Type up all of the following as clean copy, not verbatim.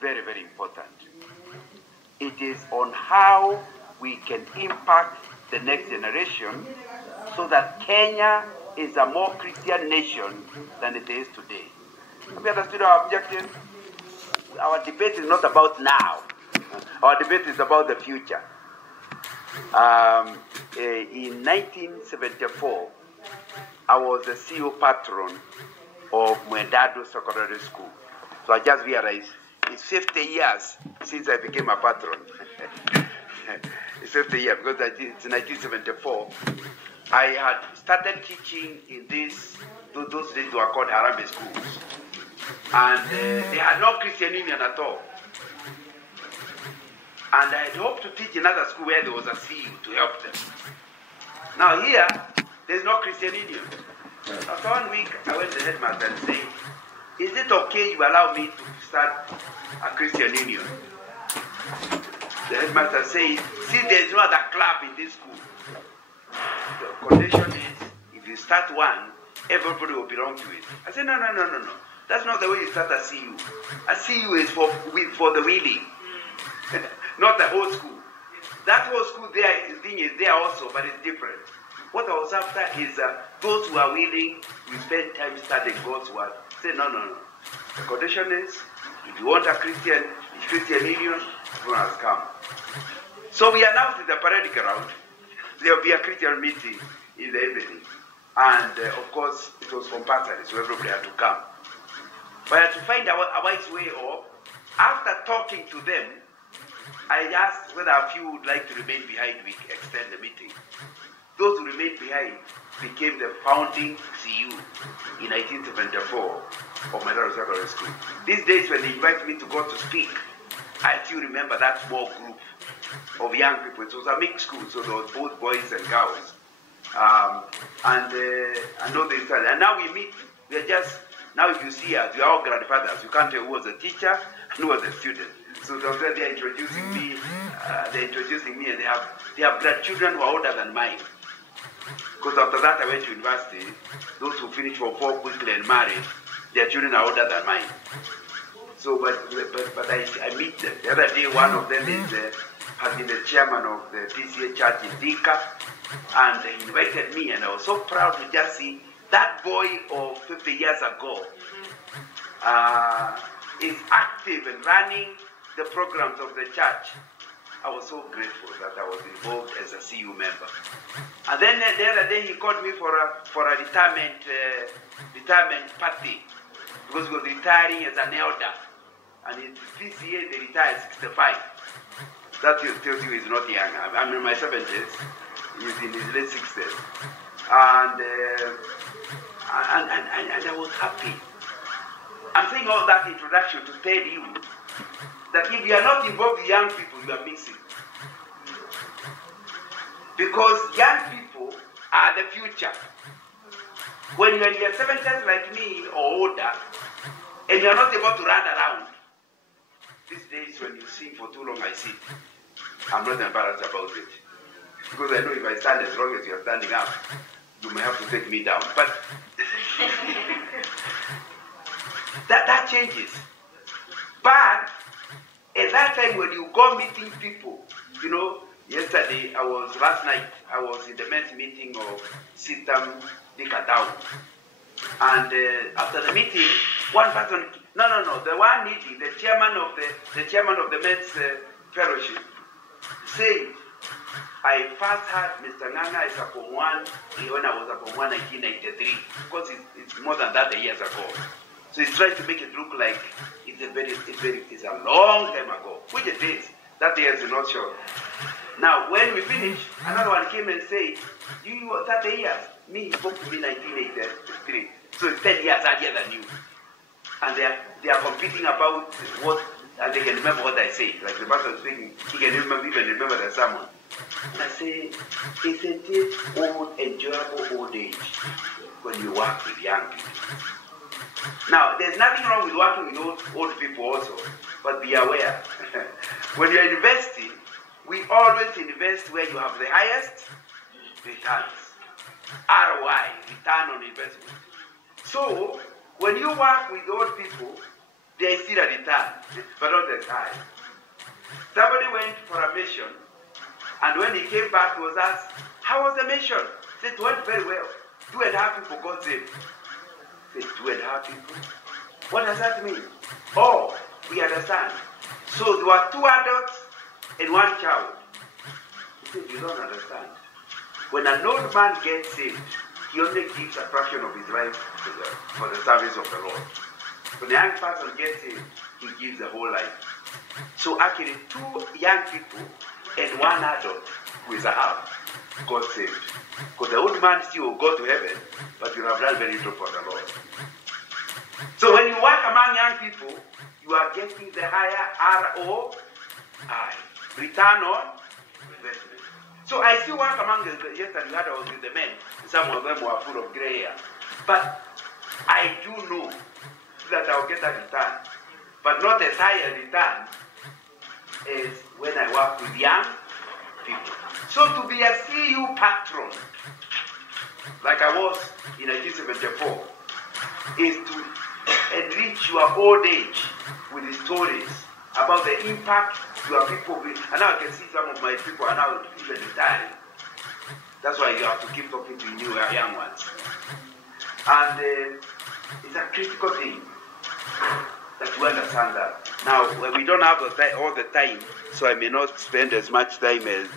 very, very important. It is on how we can impact the next generation so that Kenya is a more Christian nation than it is today. Have you understood our objective? Our debate is not about now. Our debate is about the future. In 1974, I was the CEO patron of Mwendadu Secondary School. So I just realized it's 50 years since I became a patron. It's 50 years because it's 1974. I had started teaching in those days were called Harambee schools. And they had no Christian Union at all. And I had hoped to teach another school where there was a CU to help them. Now here, there's no Christian Union. After 1 week, I went to the headmaster and said, is it okay you allow me to start a Christian Union? The headmaster said, see, there's no other club in this school. The condition is, if you start one, everybody will belong to it. I said, no. That's not the way you start a CU. A CU is for the willing, not the whole school. That whole school thing is there also, but it's different. What I was after is those who are willing, you spend time studying God's word. Say, no. The condition is, if you want a Christian Union, you must come. So we announced in the parade ground, there will be a Christian meeting in the evening. And of course, it was compulsory, so everybody had to come. But I had to find a wise way of, after talking to them, I asked whether a few would like to remain behind, we extend the meeting. Those who remained behind became the founding CU in 1974 of Mwendadu Secondary School. These days when they invite me to go to speak, I still remember that small group of young people. It was a mixed school, so there was both boys and girls. I know they started. And now we meet, now if you see us, we are all grandfathers. You can't tell who was a teacher and who was a student. So they're introducing me, and they have grandchildren who are older than mine. Because after that I went to university. Those who finished Form 4 quickly and married, their children are older than mine. So, but I meet them. The other day, one of them has been the chairman of the PCA church in Thika, and he invited me, and I was so proud to just see that boy of 50 years ago is active and running the programs of the church. I was so grateful that I was involved as a CU member. And then the other day he called me for a retirement party because he was retiring as an elder. And in PCA they retire at 65. That tells you he's not young. I'm in my 70s. He's in his late 60s. And I was happy. I'm saying all that introduction to tell you that if you are not involved with young people, you are missing. Because young people are the future. When you are in your 70s like me or older, and you are not able to run around, these days when you sing for too long, I sit. I'm not embarrassed about it. Because I know if I stand as long as you are standing up, you may have to take me down. But that changes. But at that time when you go meeting people, you know, last night I was in the men's meeting of Sitam Dikatau. And after the meeting, one person, the one meeting, the chairman of the men's fellowship, said, I first heard Mr. Nganga as a Form 1 when I was a Form 1 1993, because it's more than that years ago. So he's trying to make it look like it's a long time ago, which it is. That year is not sure. Now, when we finished, another one came and said, you were 30 years. Me, he spoke to me 1983. So it's 10 years earlier than you. And they are competing about what, and they can remember what I say. Like the pastor speaking, he can even remember the sermon. And I say, isn't it enjoyable old age when you work with young people? Now, there's nothing wrong with working with old people also, but be aware. When you're investing, we always invest where you have the highest returns. ROI, return on investment. So, when you work with old people, there is still a return. but not as high. Somebody went for a mission, and when he came back, he was asked, how was the mission? He said, it went very well. 2.5 people got saved. He said, 2.5 people? What does that mean? Oh, we understand. So there were 2 adults and 1 child. He said, you don't understand. When an old man gets saved, he only gives a fraction of his life for the service of the Lord. When a young person gets saved, he gives the whole life. So actually 2 young people and 1 adult who is a half got saved. Because the old man still will go to heaven, but you have done very little for the Lord. So when you work among young people, you are getting the higher ROI, return on investment. So I still work among yesterday I was with the men. Some of them were full of gray hair. But I do know that I will get a return. But not as high a return as when I work with young people. So to be a CU patron, like I was in 1974, is to enrich your old age with the stories about the impact your people will. And now I can see some of my people are now even retiring. That's why you have to keep talking to new young ones. And it's a critical thing that you understand that. Now, we don't have all the time, so I may not spend as much time as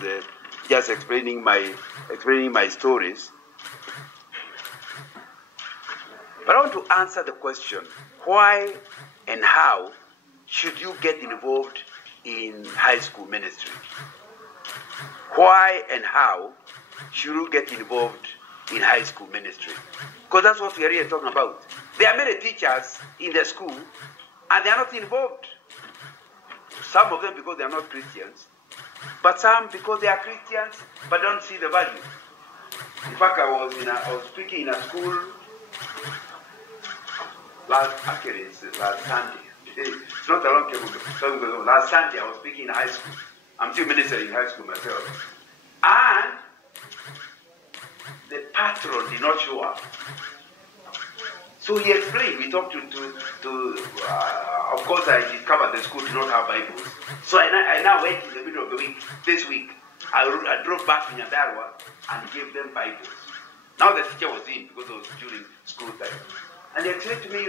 just explaining my stories. But I want to answer the question, why and how should you get involved in high school ministry? Why and how should you get involved in high school ministry? Because that's what we are here talking about. There are many teachers in the school and they are not involved. Some of them because they are not Christians, but some because they are Christians but don't see the value. In fact, I was speaking in a school last Sunday. It's not a long time ago. Last Sunday I was speaking in high school. I'm still ministering in high school myself. And the patron did not show up. So he explained, we talked of course I discovered the school did not have Bibles. So I now went in the middle of the week, this week, I drove back to Nyandarua and gave them Bibles. Now the teacher was in because it was during school time. And they explained to me,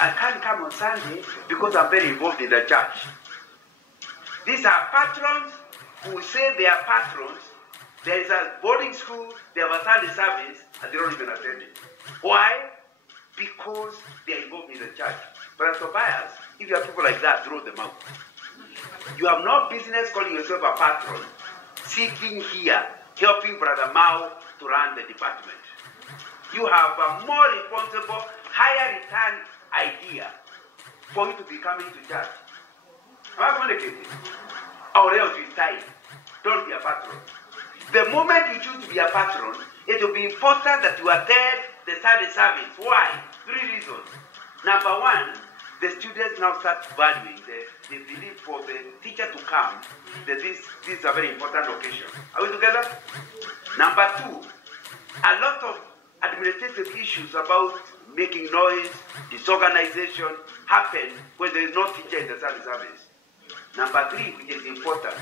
I can't come on Sunday because I'm very involved in the church. These are patrons who say they are patrons. There is a boarding school, they have a Sunday service, and they don't even attend it. Why? Because they are involved in the church. But as Tobias, if you have people like that, throw them out. You have no business calling yourself a patron, sitting here, helping Brother Mao to run the department. You have a more responsible, higher return idea for you to be coming to church. Am I communicating? Or else you time. Don't be a patron. The moment you choose to be a patron, it will be important that you attend the Sunday service. Why? 3 reasons. Number 1, the students now start valuing. They believe for the teacher to come, that this is a very important occasion. Are we together? Number 2, a lot of administrative issues about making noise, disorganization happen when there is no teacher in the Sunday service. Number 3, which is important,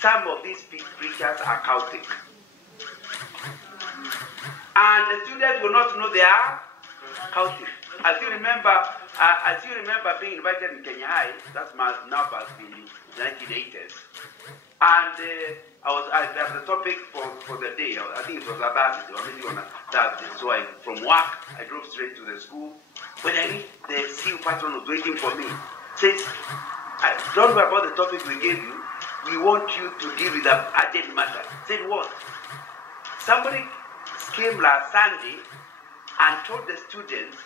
some of these preachers are cultic. And the students will not know they are cultic. I still remember being invited in Kenya High, that's my number in the 1980s. And I the topic for the day, I think it was a Thursday, or maybe on a Thursday. So from work, I drove straight to the school. When I reached, the CU patron was waiting for me. Says, don't worry about the topic we gave you. We want you to deal with an urgent matter. Said what? Somebody came last Sunday and told the students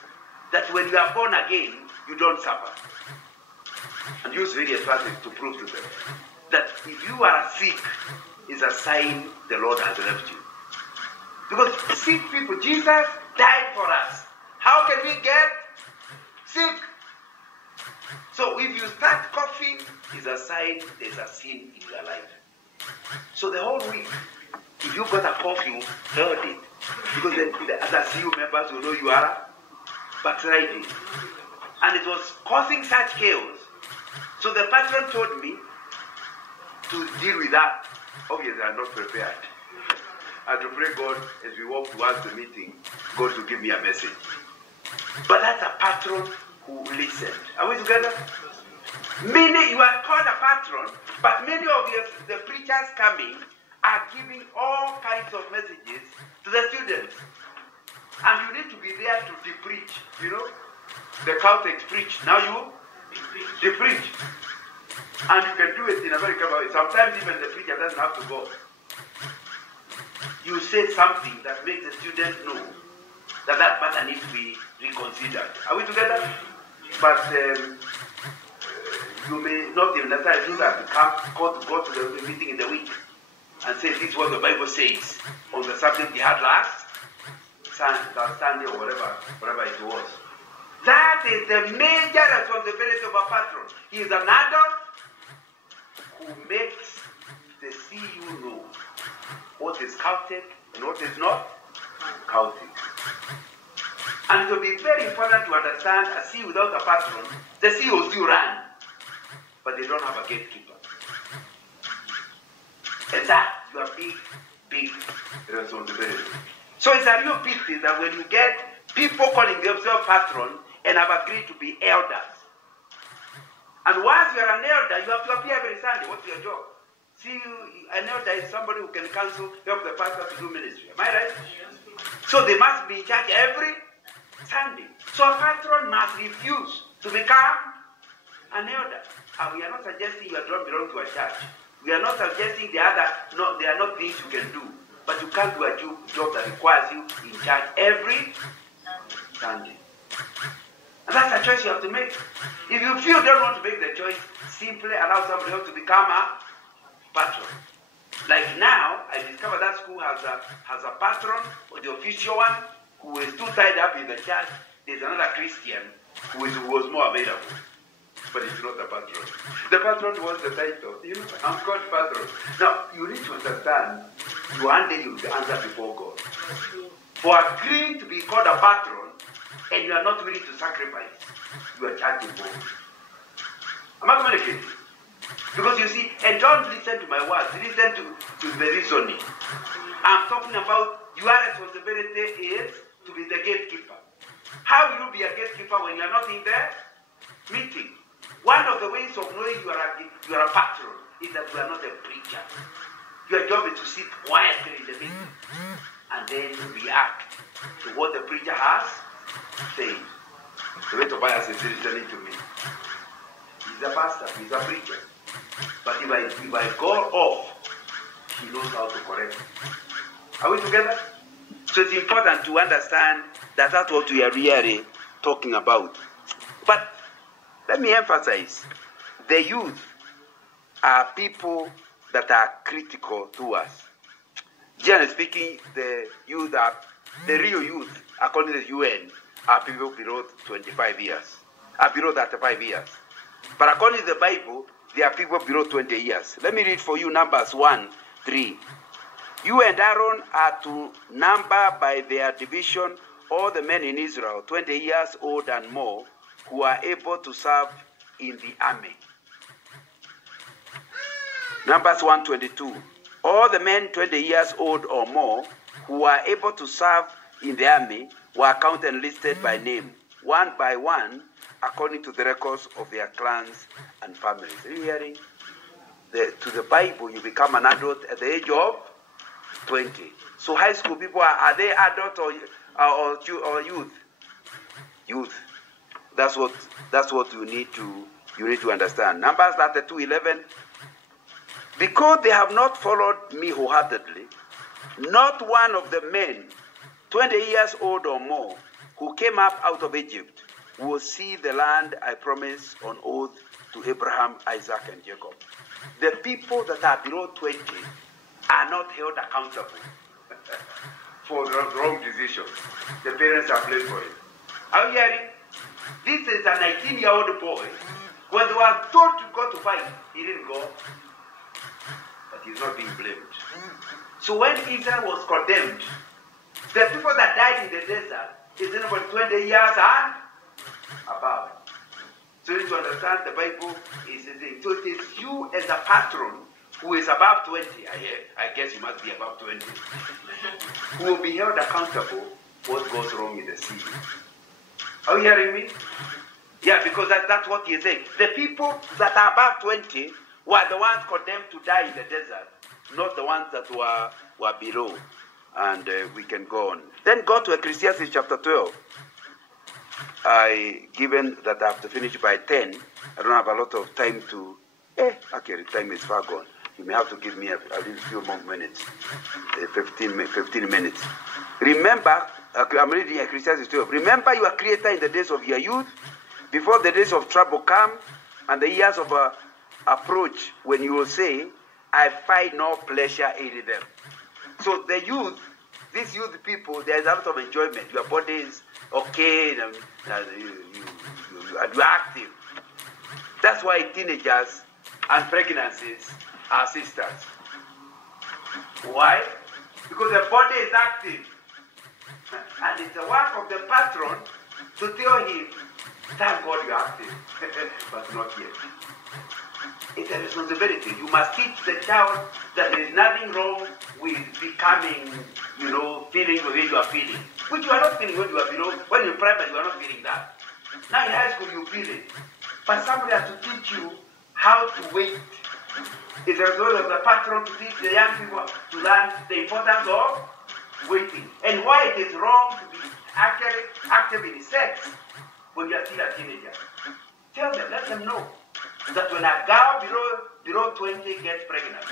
that when you are born again, you don't suffer. And used various verses to prove to them that if you are sick, is a sign the Lord has left you. Because sick people, Jesus died for us. How can we get sick? So if you start coughing, it's a sign there's a sin in your life. So the whole week, if you got a cough, you heard it. Because the other CU members will know you are backsliding. And it was causing such chaos. the patron told me to deal with that. Obviously, I'm not prepared. And to pray God, as we walk towards the meeting, God will give me a message. But that's a patron who listened. Are we together? Many, you are called a patron, but many of you, the preachers coming, are giving all kinds of messages to the students. And you need to be there to de-preach. You know, the Celtics preach. Now you de-preach. And you can do it in a very clever way. Sometimes even the preacher doesn't have to go. You say something that makes the student know that that matter needs to be reconsidered. Are we together? But you may not even understand. You have to go to the meeting in the week and say this is what the Bible says on the subject we had last Sunday or whatever it was. That is the major responsibility of a patron. He is an adult who makes the CU know what is Celtic and what is not Celtic. And it will be very important to understand a CU without a patron, the CU will still run, but they don't have a gatekeeper. And that's your big responsibility. So it's a real pity that when you get people calling themselves patron and have agreed to be elders, and once you are an elder, you have to appear every Sunday. What's your job? See, an elder is somebody who can counsel, help the pastor to do ministry. Am I right? So they must be in church every Sunday. So a patron must refuse to become an elder. And we are not suggesting you don't belong to a church. We are not suggesting they are not things you can do. But you can't do a job that requires you in church every Sunday. And that's a choice you have to make. If you feel you don't want to make the choice, simply allow somebody else to become a patron. Like now, I discovered that school has a patron, or the official one, who is too tied up in the church. There's another Christian who was more available. But it's not the patron. The patron was the title. You know, I'm called patron. Now, you need to understand, one day you'll be answered before God. For agreeing to be called a patron, and you are not willing to sacrifice, you are charging both. Am I communicating? Because you see, and don't listen to my words, listen to the reasoning. I'm talking about your responsibility is to be the gatekeeper. How will you be a gatekeeper when you are not in the meeting? One of the ways of knowing you are a patron is that you are not a preacher. Your job is to sit quietly in the meeting and then react to what the preacher has said. The way Tobias is listening to me. He's a pastor, he's a preacher. But if I go off, he knows how to correct me. Are we together? So it's important to understand that that's what we are really talking about. But let me emphasize, the youth are people that are critical to us. Generally speaking, the real youth, according to the UN, are people below 25 years, are below 35 years. But according to the Bible, they are people below 20 years. Let me read for you Numbers 1:3. You and Aaron are to number by their division all the men in Israel, 20 years old and more, who are able to serve in the army. Numbers 1:22. All the men 20 years old or more who are able to serve in the army were counted and listed by name, one by one, according to the records of their clans and families. Are you hearing? To the Bible, you become an adult at the age of 20. So high school people, are they adults or youth? Youth. That's what you need to understand. Numbers 32:11. Because they have not followed me wholeheartedly, not one of the men 20 years old or more who came up out of Egypt will see the land I promised on oath to Abraham, Isaac, and Jacob. The people that are below 20 are not held accountable for the wrong decisions. The parents are blamed for it. Are you hearing? This is a 19-year-old boy. When they were told to go to fight, he didn't go. But he's not being blamed. So when Israel was condemned, the people that died in the desert is anybody 20 years and above. So you need to understand the Bible is a thing. So it is you as a patron who is above 20, I guess you must be above 20, who will be held accountable for what goes wrong in the city. Are you hearing me? Yeah, because that's what he's saying. The people that are above 20 were the ones condemned to die in the desert, not the ones that were below. And we can go on. Then go to Ecclesiastes chapter 12. Given that I have to finish by 10, I don't have a lot of time to... actually, time is far gone. You may have to give me a little few more minutes. 15 minutes. Remember, I'm reading Ecclesiastes 12. Remember your Creator in the days of your youth, before the days of trouble come, and the years of approach, when you will say, I find no pleasure in them. So the youth, these youth people, there is a lot of enjoyment. Your body is okay, and you're active. That's why teenagers and pregnancies are sisters. Why? Because the body is active. And it's the work of the patron to tell him, thank God you're active, but not yet. It's a responsibility. You must teach the child that there is nothing wrong with becoming, feeling the way you are feeling. Which you are not feeling when you are when you're private, you are not feeling that. Now in high school, you feel it. But somebody has to teach you how to wait. It's a result of the patron to teach the young people to learn the importance of waiting. And why it is wrong to be active in sex when you are still a teenager. Tell them, let them know that when a girl below 20 gets pregnant,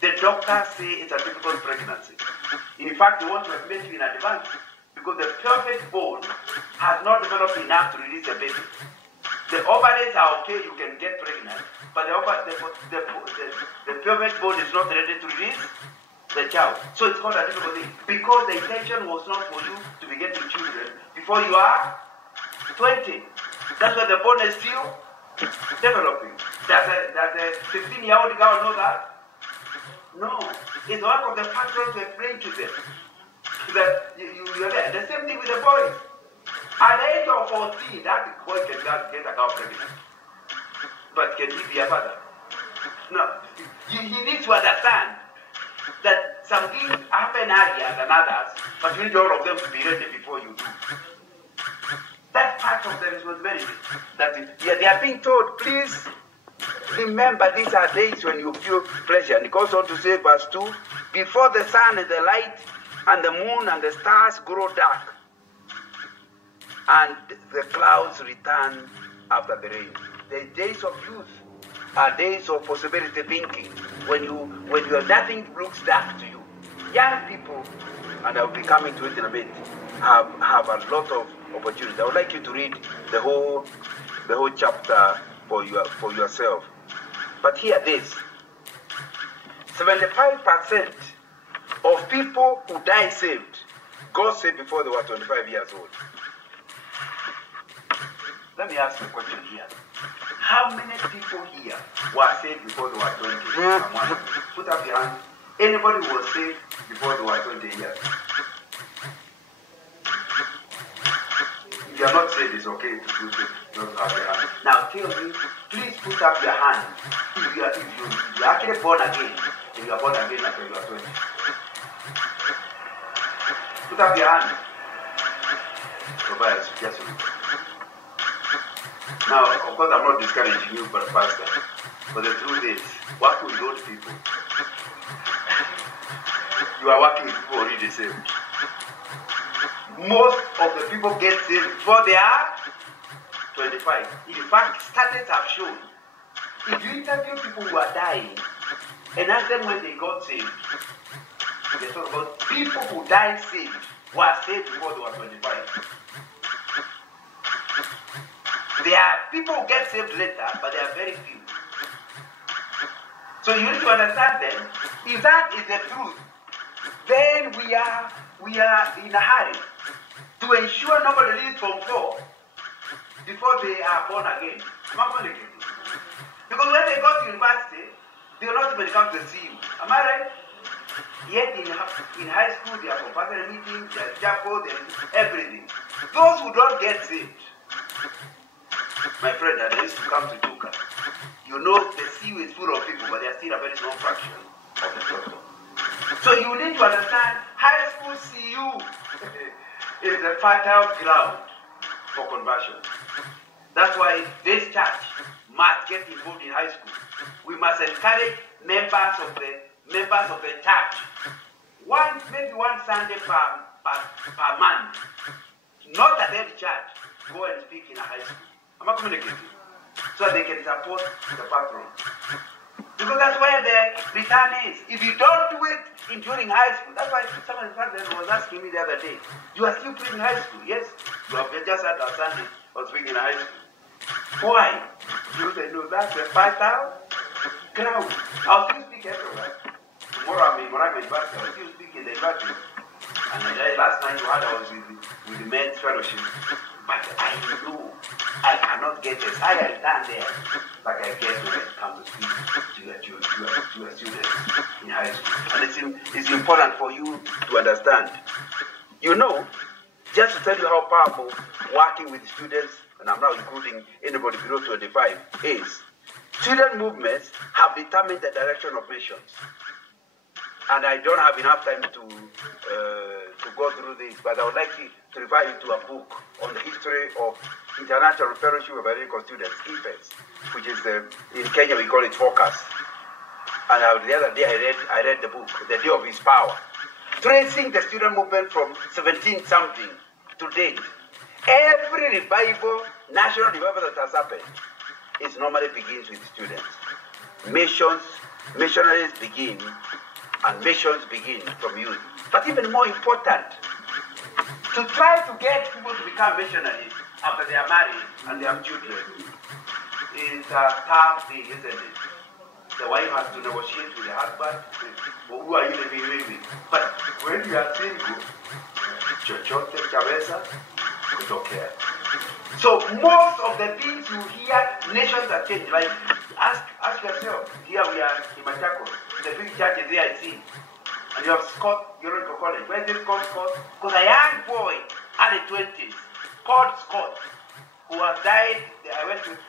the doctors say it's a difficult pregnancy. In fact, they want to admit you in advance because the pelvic bone has not developed enough to release a baby. The ovaries are okay, you can get pregnant, but the pelvic bone is not ready to release the child. So it's called a difficult thing because the intention was not for you to be getting children before you are 20. That's why the bone is still developing. Does a 15-year-old girl know that? No. It's the work of the patron to explain to them that you're there. The same thing with the boys. At the age of 14, that boy can just get a girl pregnant. But can he be a father? No. He needs to understand that some things happen earlier than others, but you need all of them to be ready before you do. That's part of the responsibility. They are being told, please remember these are days when you feel pleasure. And it goes on to say, verse 2, before the sun and the light and the moon and the stars grow dark, and the clouds return after the rain. The days of youth are days of possibility thinking. When nothing looks dark to you. Young people, and I'll be coming to it in a bit, have a lot of opportunities. I would like you to read the whole chapter for yourself. But hear this: 75% of people who die saved, God saved before they were 25 years old. Let me ask you a question here. How many people here were saved before they were 20? Someone, put up your hand. Anybody who was saved before they were 20 years? If you are not saved, it's okay to do it. Don't have your hand. Now tell me, please put up your hand if you are actually born again. If you are born again after you are 20. Put up your hand. Tobias, just now, of course, I'm not discouraging you, but Pastor. But the truth is, work with those people. You are working with people already saved. Most of the people get saved before they are 25. In fact, studies have shown, if you interview people who are dying and ask them when they got saved, they talk about people who died saved, were saved before they were 25. There are people who get saved later, but there are very few. So you need to understand then, if that is the truth, then we are in a hurry to ensure nobody leaves from 4 before they are born again. Because when they go to university, they will not even come to see you. Am I right? Yet in high school, they are compulsory meetings, they are chapel, they are everything. Those who don't get saved, my friend, that used to come to Chuka. You know the CU is full of people, but they are still a very small fraction of the total. So you need to understand, high school CU is a fertile ground for conversion. That's why this church must get involved in high school. We must encourage members of the church. Maybe one Sunday per month, not at every church, go and speak in a high school. Am I communicating? So they can support the patron. Because that's where the return is. If you don't do it during high school, that's why someone was asking me the other day, you are still preaching high school? Yes, you have just had a Sunday of speaking in high school. Why? You say, no, that's a fertile ground. I'll still speak everywhere. Tomorrow I'm in Moraga University, I'll still speak in the university. And last night I was with the men's fellowship. But I know I cannot get as high as down there like I get when it comes to speak to your students in high school. And it's important for you to understand. You know, just to tell you how powerful working with students, and I'm not including anybody below 25, is student movements have determined the direction of nations. And I don't have enough time to go through this, but I would like to refer you to a book on the history of International Fellowship of Evangelical Students, IFES, which is in Kenya we call it Focus. And the other day I read the book, The Day of His Power, tracing the student movement from 17-something to date. Every revival, national revival that has happened, it normally begins with students. Missionaries begin, and missions begin from youth. But even more important, to try to get people to become missionaries after they are married and they have children is a tough thing, isn't it? The wife has to negotiate with the husband, who are you living with? But when you are single, chochote chaveza, you don't care. So most of the things you hear, nations have changed. Like, ask yourself, here we are in Machakos, the big church is AIC, and you have Scott Eureka College. Where is this called Scott? Because a young boy, early 20s, called Scott, who has died,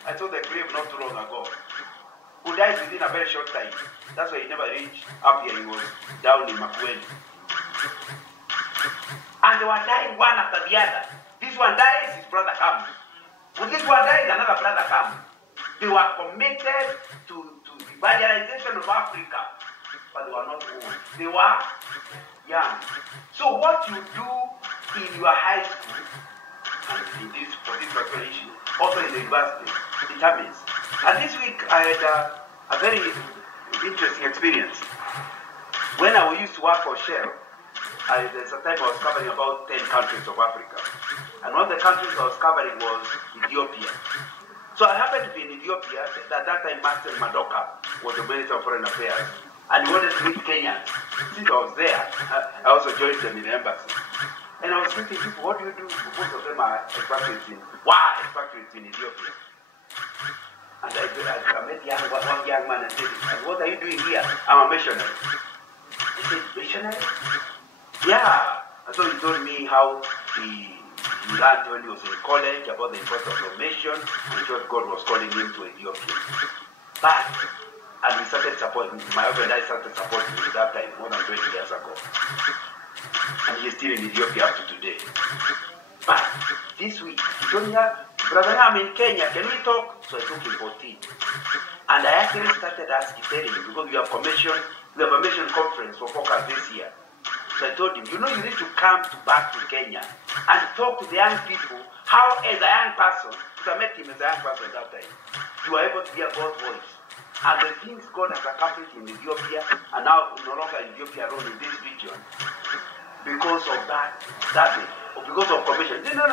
I saw the grave not too long ago, who died within a very short time. That's why he never reached up here, he was down in Makueni. And they were dying one after the other. This one dies, his brother comes. When this one dies, another brother comes. They were committed to the evangelization of Africa, but they were not old. They were young. So what you do in your high school, and for this particular issue, also in the university, determines. And this week I had a very interesting experience. When I used to work for Shell, there's a time I was covering about 10 countries of Africa. And one of the countries I was covering was Ethiopia. So I happened to be in Ethiopia. At that time, Martin Madoka was the Minister of Foreign Affairs. And he wanted to meet Kenyans. Since I was there, I also joined them in the embassy. And I was thinking, people, what do you do? Most of them are expatriates in Ethiopia. And I met one young man and said, what are you doing here? I'm a missionary. He said, missionary? Yeah. And so he told me how he learned when he was in college about the importance of mission, and what God was calling him to Ethiopia. And we started supporting, my husband and I started supporting him at that time, more than 20 years ago. And he's still in Ethiopia up to today. But this week, he told me, brother, I'm in Kenya, can we talk? So I took him 14. And I actually started telling him, because we have a mission conference for Focus this year. So I told him, you know, you need to come back to Kenya and talk to the young people how, as a young person, because I met him as a young person at that time, you are able to hear God's voice. And the things God has accomplished in Ethiopia, and now no longer in Ethiopia alone, in this region, because of that thing, or because of commission. No.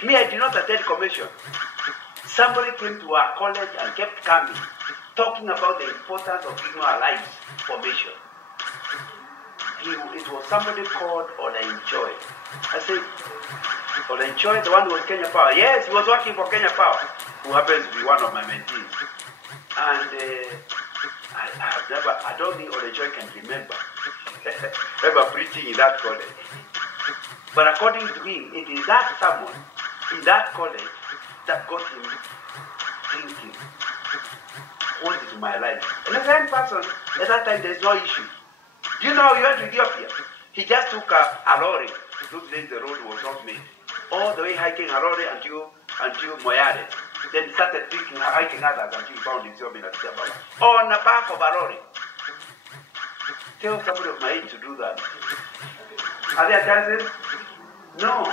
Me, I did not attend commission. Somebody came to our college and kept coming, talking about the importance of giving our lives for mission. It was somebody called Olenjoy. I said, Olenjoy, the one who was Kenya Power. Yes, he was working for Kenya Power, who happens to be one of my mentees. And I don't think Olenjoy can remember ever preaching in that college. But according to him, it is that someone in that college that got him opposed to my life. And the same person, at that time, there's no issue. Do you know how he went to Ethiopia? He just took a lorry. Those days the road was not made. All the way hiking a lorry until Moyale. Then started hiking others until he found himself in Addis Ababa. On the back of a lorry. Tell somebody of my age to do that. Are there chances? No.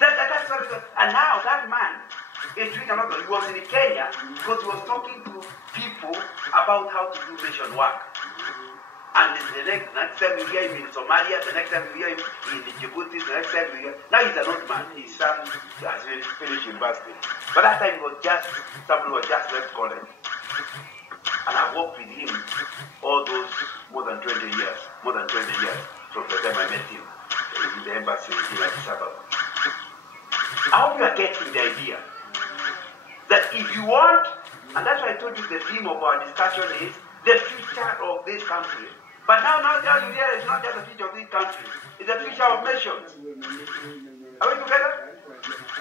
That's what it was. And now that man is doing another. He was in Kenya because he was talking to people about how to do mission work. And the next time you hear him in Somalia, the next time you hear him in Djibouti, the next time you hear now he's an old man. His son has finished university. But that time he was just somebody who was just left college. And I worked with him all those more than 20 years from the time I met him in the embassy in Addis Ababa. I hope you are getting the idea that if you want, and that's why I told you the theme of our discussion is the future of this country. But now you hear it's not just the future of this country, it's the future of nations. Are we together?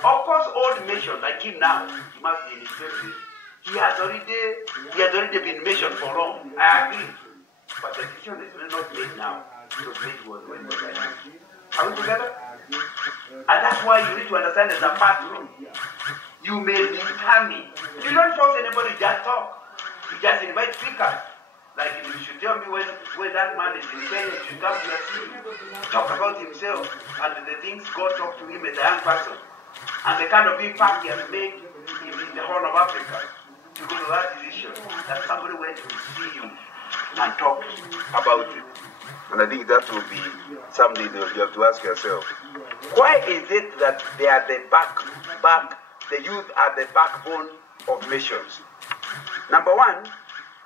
Of course, old nations like him now, he must be in his 50s. He has already been mentioned for long. I agree. But the decision is not made now. It was made when was I. Are we together? And that's why you need to understand as a patron. You may determine. You don't force anybody, just talk. You just invite speakers. Like you should tell me when that man is in Kenya, you should come to see him. Talk about himself and the things God talked to him as a young person. And the kind of impact he has made in the whole of Africa. To go to that decision that somebody went to see you and talk about it. And I think that will be something that you have to ask yourself. Why is it that they are the the youth are the backbone of nations? Number one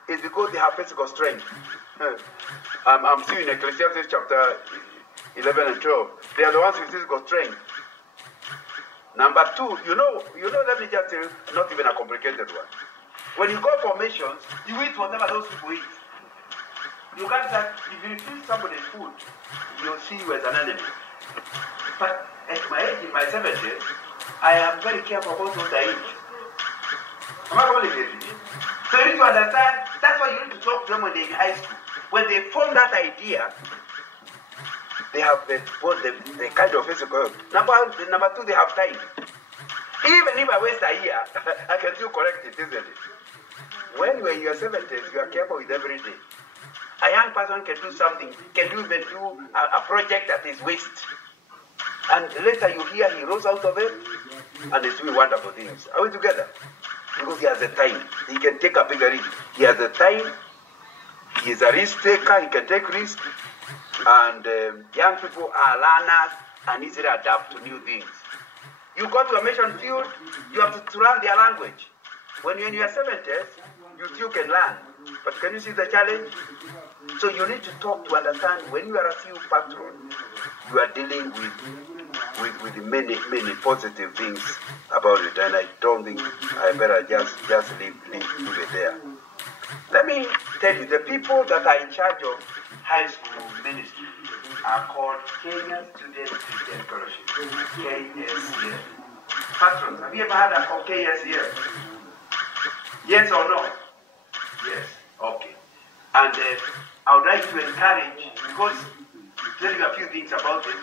is because they have physical strength. I'm still in Ecclesiastes chapter 11 and 12. They are the ones with physical strength. Number two, let me just tell you, not even a complicated one. When you go for missions, you eat whatever those people eat. You can't say, if you refuse somebody's food, you'll see you as an enemy. But at my age, in my 70s, I am very careful about what I eat. Am I really getting it? So you need to understand, that's why you need to talk to them when they're in high school. When they form that idea, they have the kind of physical health. Number two, they have time. Even if I waste a year, I can still correct it, isn't it? When you're in your 70s, you are careful with every day. A young person can do something, can even do a project at his waist. And later you hear he rose out of it, and he's doing wonderful things. Are we together? Because he has the time. He can take a bigger risk. He has the time. He is a risk taker. He can take risks. And young people are learners and easily adapt to new things. You go to a mission field, you have to learn their language. When you're in your 70s, you still can learn. But can you see the challenge? So you need to talk to understand when you are a few patron, you are dealing with many positive things about it. And I don't think I better just leave it there. Let me tell you, the people that are in charge of high school ministry are called Kenya Student Christian Fellowship, KSCF. Patrons, have you ever heard of KSCF? Yes or no? Yes. Okay. And I would like to encourage, because to tell you a few things about it,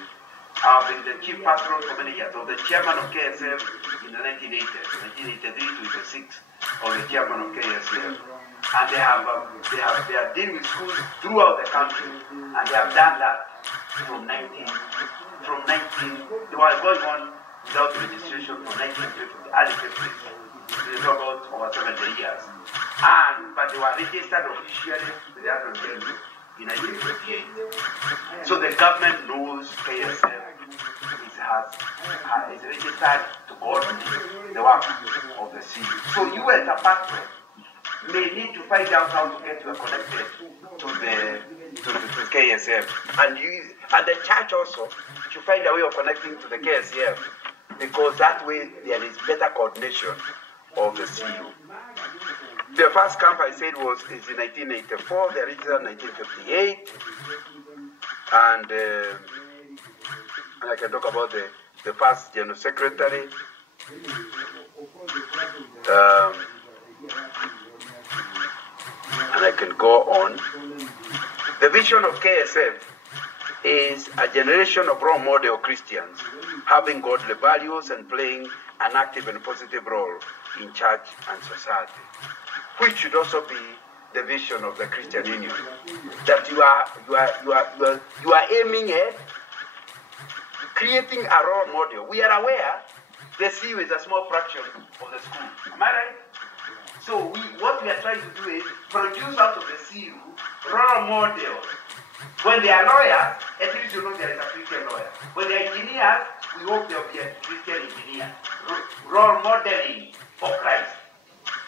I've been the chief patron for many years, of the chairman of KSF in the 1980s, 1983 to 86, of the chairman of KSF. And they are dealing with schools throughout the country, and they have done that from 19, they were going on without registration from 1950, early 50s. They talk about over 70 years. But they were registered officially with the African in 1958. So the government knows KSF is registered to coordinate the work of the city. So you as a patron may need to find out how to get you connected to KSF. And the church also should find a way of connecting to the KSF, because that way there is better coordination of the CU. The first camp I said is in 1984, the original 1958, and I can talk about the first general secretary. can go on. The vision of KSF is a generation of role model Christians having godly values and playing an active and positive role in church and society, which should also be the vision of the Christian Union. That you are aiming at creating a role model. We are aware the CU is a small fraction of the school. Am I right? So what we are trying to do is produce out of the CU role models. When they are lawyers, at least you know there is a Christian lawyer. When they are engineers, we hope there will be a Christian engineer. Role modeling for Christ.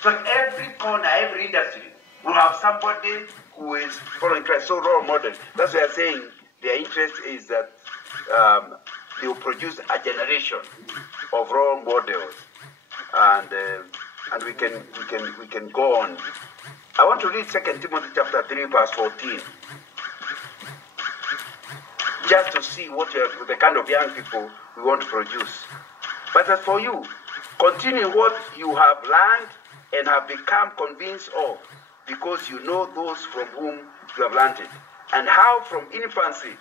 So every corner, every industry will have somebody who is following Christ. So role model. That's why I'm saying their interest is that they will produce a generation of role models, and we can go on. I want to read 2 Timothy chapter 3, verse 14, just to see what the kind of young people we want to produce. But as for you, continue what you have learned and have become convinced of, because you know those from whom you have learned it, and how from infancy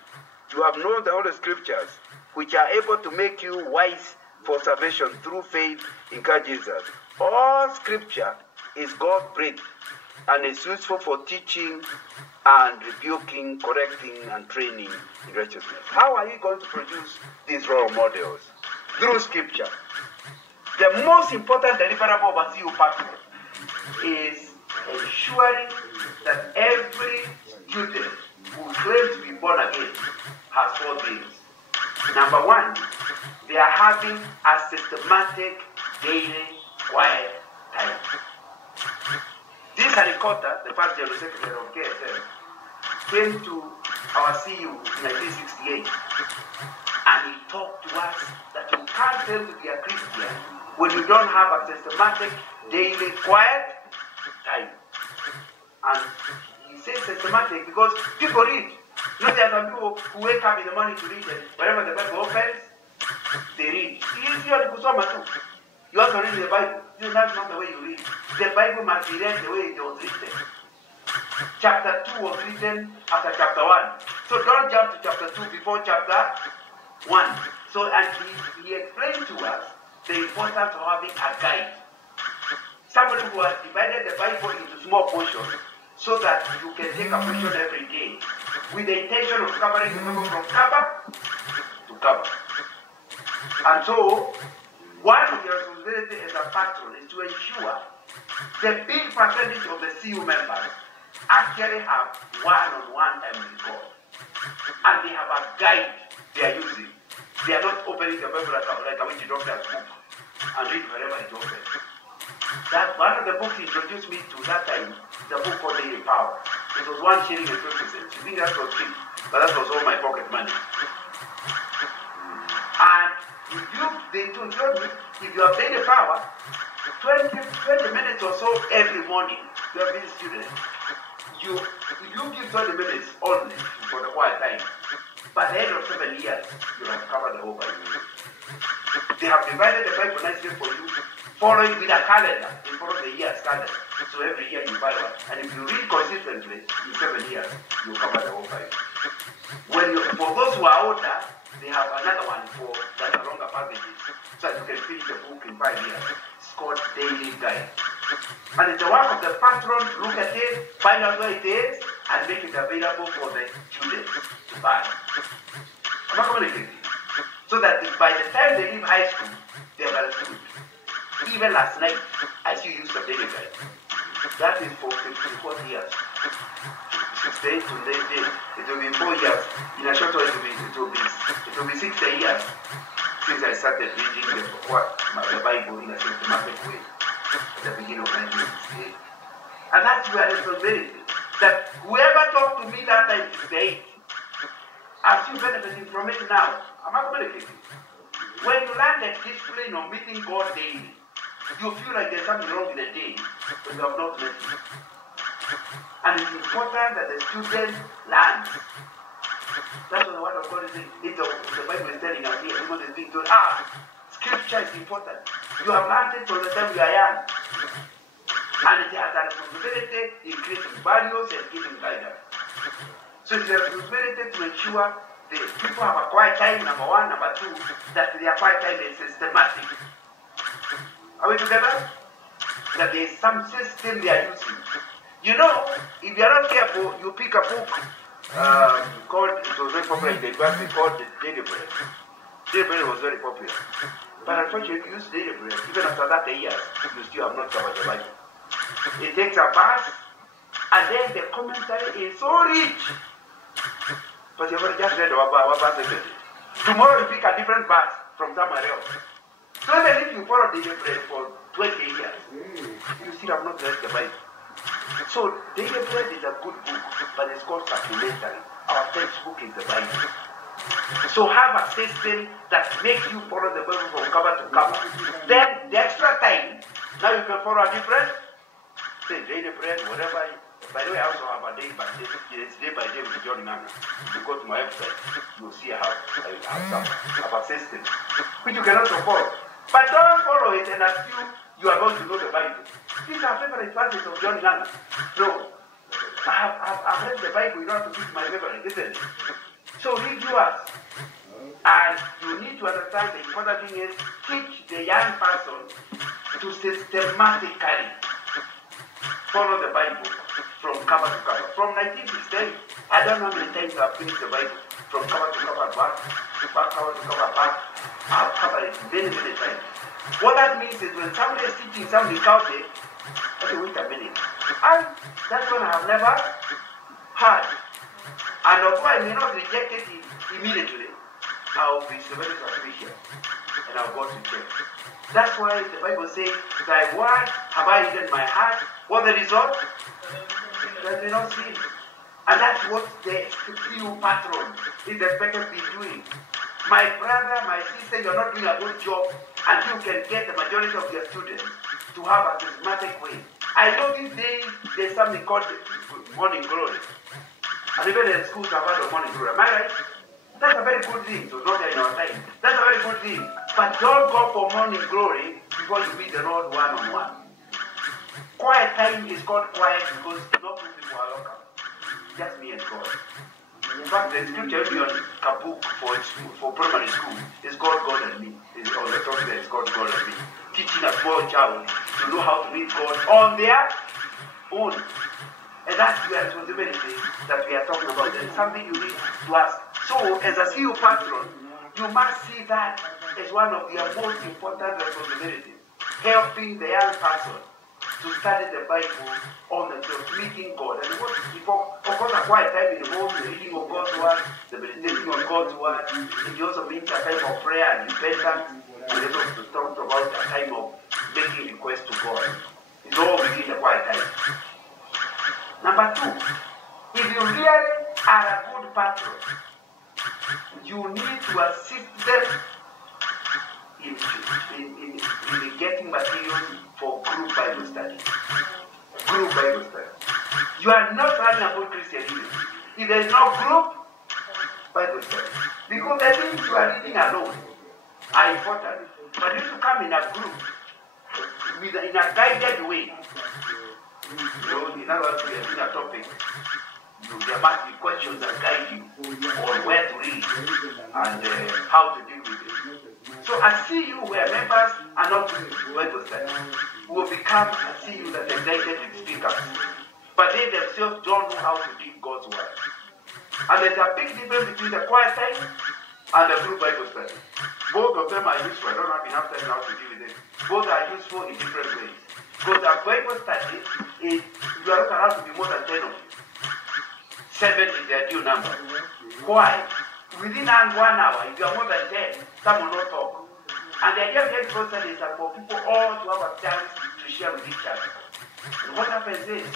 you have known the Holy Scriptures, which are able to make you wise for salvation through faith in Christ Jesus. All Scripture is God-breathed and is useful for teaching and rebuking, correcting, and training in righteousness. How are you going to produce these role models? Through Scripture. The most important deliverable of a CU pathway is ensuring that every student who claims to be born again has 4 things. Number 1, they are having a systematic daily quiet time. This Harry Cotter, the past general secretary of KSF, came to our CU in 1968, and he talked to us that you can't claim to be a Christian when you don't have a systematic daily quiet time. And he says systematic because people read. Not just some people who wake up in the morning to read, and whenever the Bible opens, they read. You also read the Bible. That's not the way you read. The Bible must be read the way it was written. Chapter 2 was written after chapter 1. So don't jump to chapter 2 before chapter 1. So, and he explained to us the importance of having a guide. Somebody who has divided the Bible into small portions so that you can take a portion every day with the intention of covering the Bible from cover to cover. And so, one of your responsibilities as a patron is to ensure the big percentage of the CU members actually have one-on-one time with God. And they have a guide they are using. They are not opening the Bible like a witch doctor's book and read wherever it opens. That one of the books he introduced me to that time, the book called Daily Power. It was 1 shilling and 20 cents. You think that was cheap, but that was all my pocket money. And they told me, if you have daily power, 20 minutes or so every morning, you have been a student. If you give 20 minutes only for the quiet time, by the end of 7 years, you have covered the whole Bible. They have divided the Bible nicely for you, following with a calendar. They follow the year's calendar. So every year you buy one. And if you read consistently, in 7 years, you cover the whole Bible. For those who are older, they have another one for that are longer passages. So that you can finish the book in 5 years. It's called Daily Guide. And it's the work of the patron, look at it, find out where it is, and make it available for the students to buy. I'm not communicating. So that by the time they leave high school, they are understood. Even last night, I still used the Daily Guide. That is for 54 years. 6 days to 8 days. It will be 4 years. In a short while, it will be 60 years since I started reading the Bible in a systematic way at the beginning of 1968. And that's your responsibility. That whoever talked to me that time today, I'm still benefiting from it now. I'm not communicating. When you learn the discipline of meeting God daily, you feel like there's something wrong with the day, but you have not met Him. And it's important that the student learns. That's what the word of God is saying. The Bible is telling us here. People is being told, Scripture is important. You have learned it from the time you are young. And it has a responsibility in creating values and giving guidance. So it's a responsibility to ensure the people have a quiet time, number one. Number two, that their quiet time is systematic. Are we together? That there is some system they are using. You know, if you are not careful, you pick a book called, it was very popular in the university, called the Daily Bread. Daily Bread was very popular. But unfortunately, if you use Daily Bread, even after that years, you still have not covered the Bible. It takes a verse, and then the commentary is so rich. But you've already just read our verse. Tomorrow you pick a different verse from somewhere else. So even if you follow Daily Bread for 20 years, you still have not read the Bible. So Daily Bread is a good book, but it's called supplementary. Our textbook is the Bible. So have a system that makes you follow the Bible from cover to cover. Then the extra time, now you can follow a different, say Daily Bread, whatever. By the way, I also have a day by day, it's day by day with John Nana. If you go to my website, you'll see how I have a system, which you can also follow. But don't follow it and assume you are going to know the Bible. These are favorite verses of John Nana. No. I've read the Bible in order to teach my favorite, isn't it? So read yours. And you need to understand the important thing is teach the young person to systematically follow the Bible from cover to cover. From 1960, I don't know how many times I've finished the Bible from cover to cover, back cover to cover, back. I've covered it many, many times. What that means is when somebody is teaching somebody counting, okay, wait a minute. And that's one I have never heard. And although I may not reject it immediately, I'll be very suspicious and I'll go to check. That's why the Bible says, thy word have I hidden in my heart. What the result? That may not sin. And that's what the PU patron is expected to be doing. My brother, my sister, you're not doing a good job until you can get the majority of your students to have a systematic way. I know these days there's something called morning glory. And even in schools have had a morning glory. Am I right? That's a very good thing. So not in our time. That's a very good thing. But don't go for morning glory before you meet the Lord one-on-one. Quiet time is called quiet because not two people are welcome. Just me and God. In fact, the scripture on a book for primary school is called God and Me. Or the topic that is called God and Me. Teaching a small child to know how to meet God on their own. And that's your responsibility that we are talking about. It's something you need to ask. So, as a CEO patron, you must see that as one of your most important responsibilities. Helping the young person to study the Bible on themselves, meeting God. And what before, of course, a quiet time in the home, the reading of God's word, the meditating on God's word. It also means a time of prayer and repentance. And it also talks about a time of making requests to God. It's all within the quiet time. Number two, if you really are a good patron, you need to assist them in getting materials for group Bible study. Group Bible study. You are not running a good Christian living if there is no group Bible study. Because the things you are reading alone are important. But if you come in a group, in a guided way, in other words, we are in a topic, there must be questions that guide you on where to read and how to deal with it. So I see you where members are not doing Bible study will become a CU that are excited with speakers, but they themselves don't know how to read God's word. And there's a big difference between the quiet time and the group Bible study. Both of them are useful. I don't have enough time now to deal with it. Both are useful in different ways. Because a Bible study is, you are not allowed to be more than 10 of you. 7 is the ideal number. Why? Within 1 hour, if you are more than 10, some will not talk. And the idea of the Bible study is that for people all to have a chance to share with each other. And what happens is,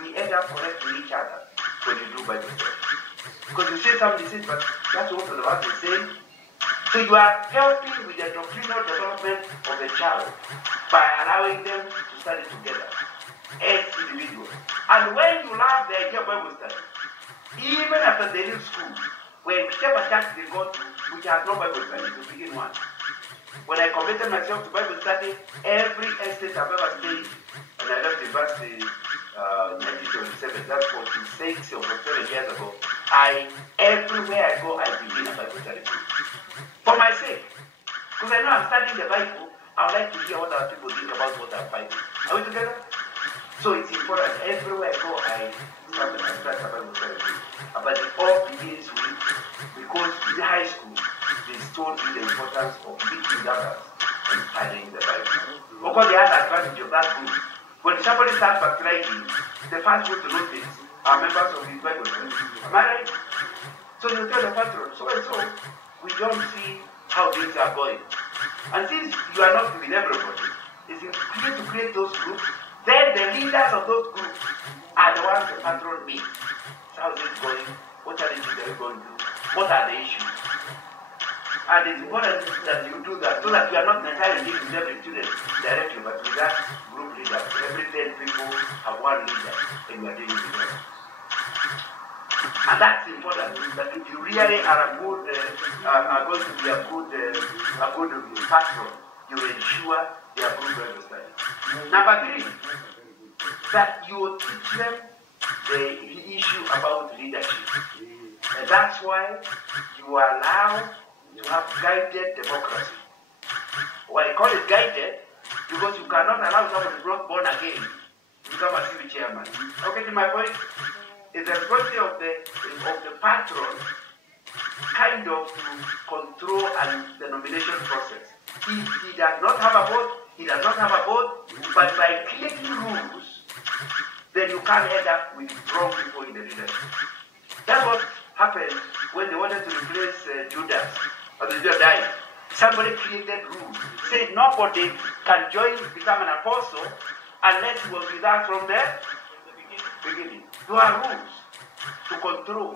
we end up correcting each other when you do Bible study. Because you say something, but that's what the Bible is saying. So you are helping with the doctrinal development of the child by allowing them to study together as individuals. And when you love the idea of Bible study, even after they leave school, when whichever church they go to, which has no Bible study, to begin one. When I committed myself to Bible study, every estate I've ever stayed, I when I left university in 1927, that's 46 or 47 years ago, everywhere I go, I begin a Bible study. For my sake. Because I know I'm studying the Bible, I would like to hear what other people think about what I'm Bible. Are we together? So it's important. Everywhere I go, I start a Bible study. But it all begins with, because in high school, they told me the importance of meeting others and studying the Bible. Because they had the advantage of that group. When somebody starts backsliding, the first group to notice are members of his Bible study. Am I right? So you tell the patron, so and so, we don't see how things are going. And since you are not with everybody, it's important to create those groups. Then the leaders of those groups are the ones the patron meets. How is it going? What challenges are you going through? What are the issues? And it's important that you do that so that you are not necessarily dealing with every student directly, but with that group leader. Every 10 people have one leader and you are dealing with them. And that's important, that if you really are going to be a good patron, you ensure they are good Bible study. Number 3, that you teach them the issue about leadership. And that's why you are allowed to have guided democracy. Why I call it guided? Because you cannot allow someone who is not born again to become a city chairman. Okay, my point? It's the responsibility of the patron kind of to control the nomination process. If he does not have a vote, he does not have a vote, but by creating rules, then you can't end up with wrong people in the leadership. That's what happened when they wanted to replace Judas, or the Judas died. Somebody created rules, said nobody can become an apostle unless he was with us from the beginning. There are rules to control.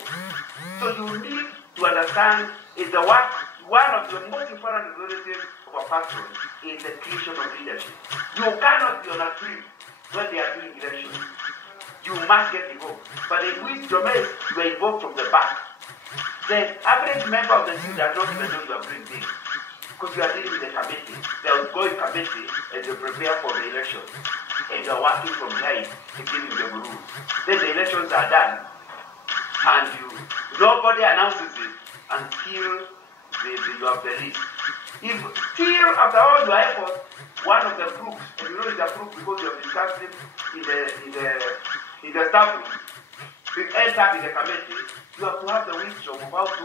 So you need to understand is the one of the most important responsibilities of a patron is the creation of leadership. You cannot be on a trip when they are doing elections. You must get involved. But in which domain you are involved from the back. The average member of the team does not even know you are doing this. Because you are dealing with the committee, the ongoing committee, and they prepare for the election. And you are working from behind and giving them rules. Then the elections are done. And nobody announces it until you have the list. If still after all your efforts, one of the groups, and you know it's a group because you have discussed it in the staff room, it ends up in the committee, you have to have the wisdom of how to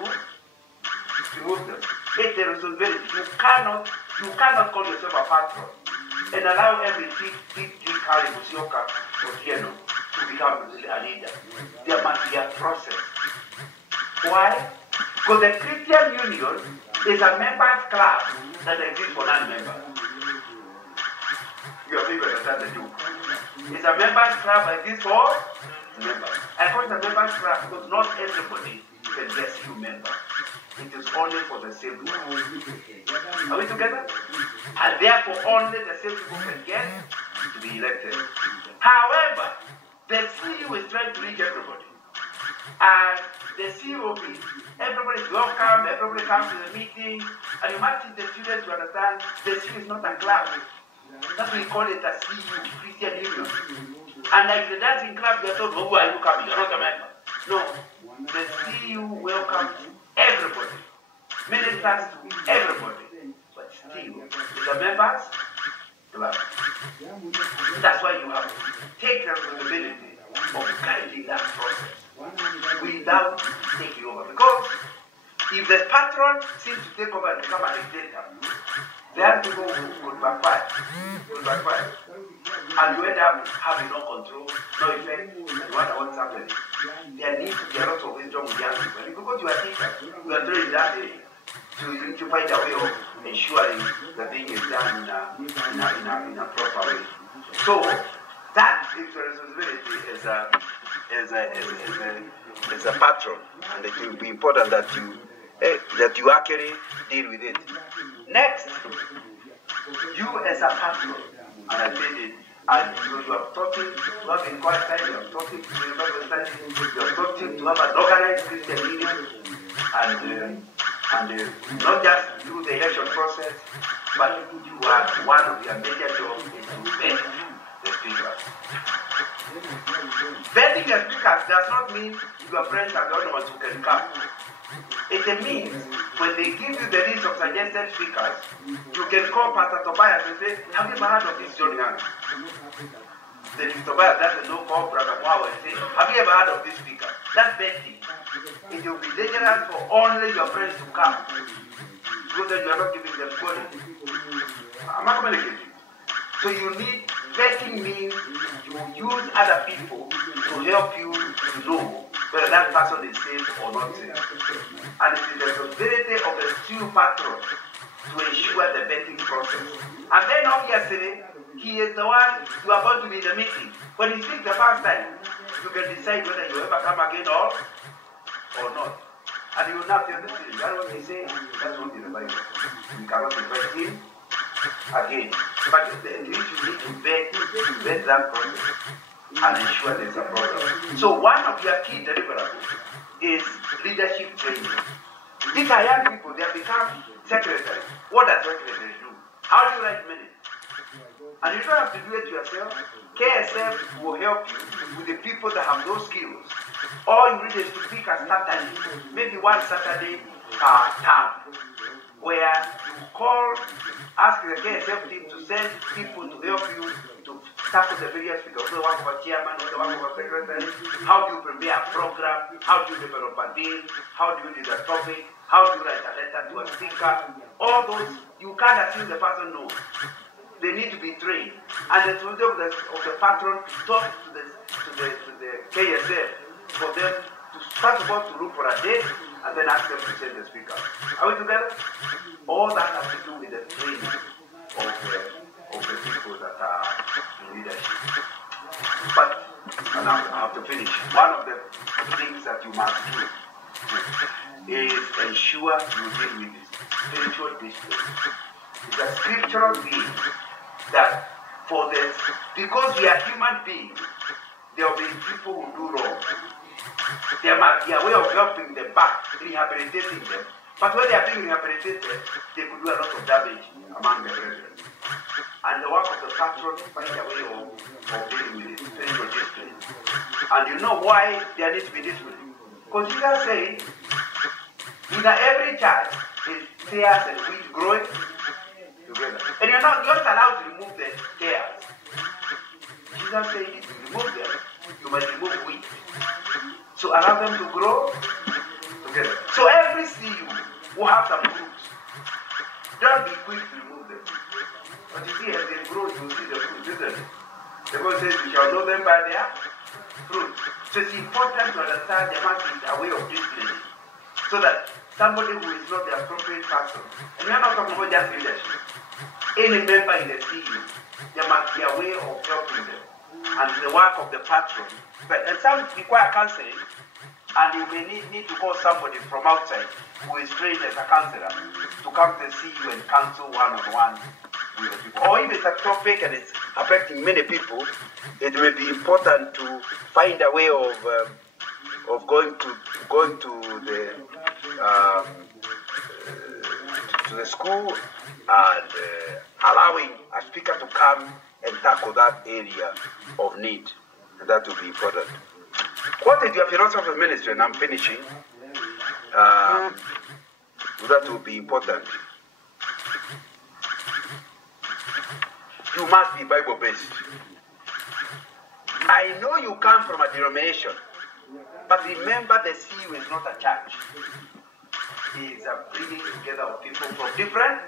remove them. It's the responsibility. You cannot call yourself a patron and allow every big Harry Musioka or Tieno to become a leader. There must be a process. Why? Because the Christian Union is a members club that exists for non-members. You have to understand the joke. It's a members club that exists for members. I call it a members club because not everybody can be a CU member. It is only for the same people. Are we together? And therefore only the same people can get to be elected. However, the CU is trying to reach everybody. And the COB, everybody is welcome, everybody comes to the meeting, and you must teach the students to understand the CU is not a club. That's why we call it a CU, Christian Union. And like the dancing club, you're told, oh, who are you coming? You're not a member. No, the CU welcomes everybody, ministers to everybody, but still, the members club. That's why you have to take responsibility of guiding that process without taking over. Because if the patron seems to take over and become a dictator, there are people who would backfire. And you end up having no control, no effect, and you wonder what's happening. There needs to be a lot of wisdom with young people. Because you are teachers, you are trained that way to find a way of ensuring that thing is done in a proper way. So that is the responsibility as a patron, and it will be important that you actually deal with it. Next, you as a patron, and I said it, and you are talking, you have been quite time, you are talking to the university, you are talking to have an organized Christian union, and not just through the election process, but you are one of your major jobs is to vet the speakers. Vetting the speakers does not mean your friends are the only ones who can come. It means when they give you the list of suggested speakers, you can call Pastor Tobias and say, have you ever heard of this John Young? Then if Tobias doesn't know, call Brother Wow and say, have you ever heard of this speaker? That's vetting. It will be dangerous for only your friends to come. Because then you are not giving them quality. Am I communicating? So you need, vetting means you use other people to help you to know whether that person is saved or not saved. And it is the responsibility of the stew patron to ensure the vetting process. And then obviously, he is the one you are going to be in the meeting. When he speaks the first time, you can decide whether you ever come again or not. And you will not tell the truth. That's what he says. That's what in the Bible. You cannot invite him again. But at least you need to vet that process and ensure there's a problem. So one of your key deliverables is leadership training. These are young people. They have become secretaries. What does secretaries do? How do you write minutes? And you don't have to do it yourself. KSF will help you with the people that have those skills. All you need is to pick a Saturday, maybe one Saturday per term, where you call, ask the KSF team to send people to help you to tackle the various speakers. The one for chairman, the one for secretary. How do you prepare a program? How do you develop a deal? How do you do the topic? How do you write a letter to a speaker? All those, you can't assume the person knows. They need to be trained. And the responsibility of the patron to talk to the KSF for them to start about to look for a date and then ask them to send the speaker. Are we together? All that has to do with the training of the people that are in leadership. But, and I have to finish, one of the things that you must do is ensure you deal with spiritual discipline. It's a scriptural thing that for this, because we are human beings, there will be people who do wrong. There might be a way of helping them back, rehabilitating them. But when they are being rehabilitated, they could do a lot of damage among the brethren. And the work of the patron find a way of dealing with it, spiritual discipline. And you know why there needs to be discipline? Because Jesus said, in every church is tares and wheat growing together. And you're not allowed to remove the tares. Jesus said, if you remove them, you must remove wheat. So allow them to grow together. So every CU will have some fruits. Don't be quick to remove them. But you see, as they grow, you will see the fruits, isn't it? The Bible says, we shall know them by their fruits. So it's important to understand there must be a way of disciplining. So that somebody who is not the appropriate person, and we are not talking about just leadership, any member in the CU, there must be a way of helping them. And the work of the patron. And some require counseling, and you may need to call somebody from outside who is trained as a counselor to come to see you and counsel one-on-one with the people. Or if it's a topic and it's affecting many people, it may be important to find a way of going to the school and allowing a speaker to come and tackle that area of need. And that will be important. What is your philosophy of ministry? And I'm finishing. That will be important. You must be Bible-based. I know you come from a denomination, but remember the CU is not a church. It is a bringing together of people from different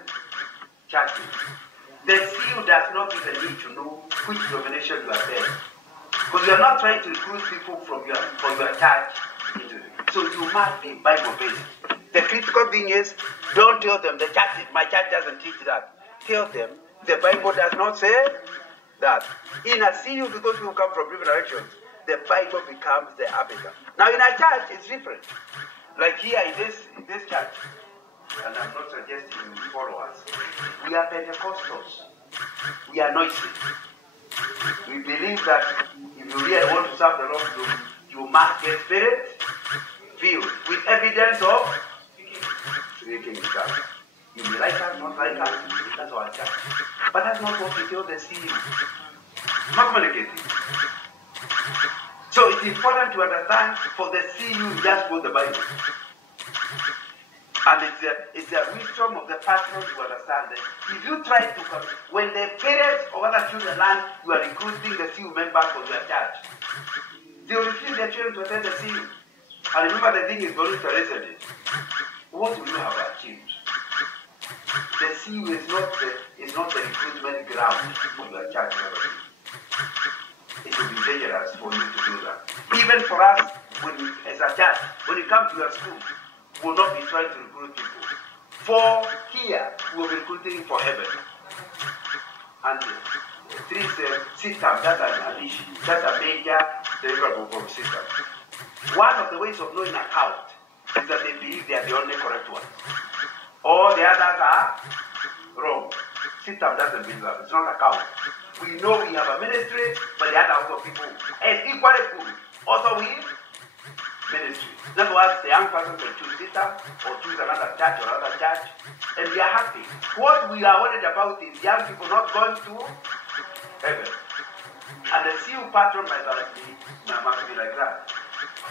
churches. The CU does not even need to know which denomination you are there. Because you are not trying to recruit people from your church into it. So you must be Bible-based. The critical thing is, don't tell them my church doesn't teach that. Tell them the Bible does not say that. In a CU, because people come from different directions, the Bible becomes the arbiter. Now in a church, it's different. Like here in this church, and I'm not suggesting you follow us, we are Pentecostals. We are noisy. We believe that if you really want to serve the Lord, you must get spirit filled with evidence of speaking tongues. You may like us, not like us, that's our church. But that's not what we tell the CU. Not communicating. So it's important to understand for the CU just quote the Bible. And it's the wisdom of the pastor to understand that if you try to come, when the parents of other children learn you are recruiting the CU members for your church, they will refuse their children to attend the CU. And remember the thing is going to resident. What will you have achieved? The CU is not the recruitment ground for your church. It will be dangerous for you to do that. Even for us, as a church, when you come to your school, we will not be trying to recruit people. For here, we will be recruiting for heaven. And three systems, that's an issue. That's a major deliverable system. One of the ways of knowing a cult is that they believe they are the only correct ones. All the others are wrong. System doesn't believe that. It's not a cult. We know we have a ministry, but the other people is equally good. Also with ministry. In other words, the young person can choose system or choose another church or other church, and we are happy. What we are worried about is young people not going to heaven. And the CU patron might be like that.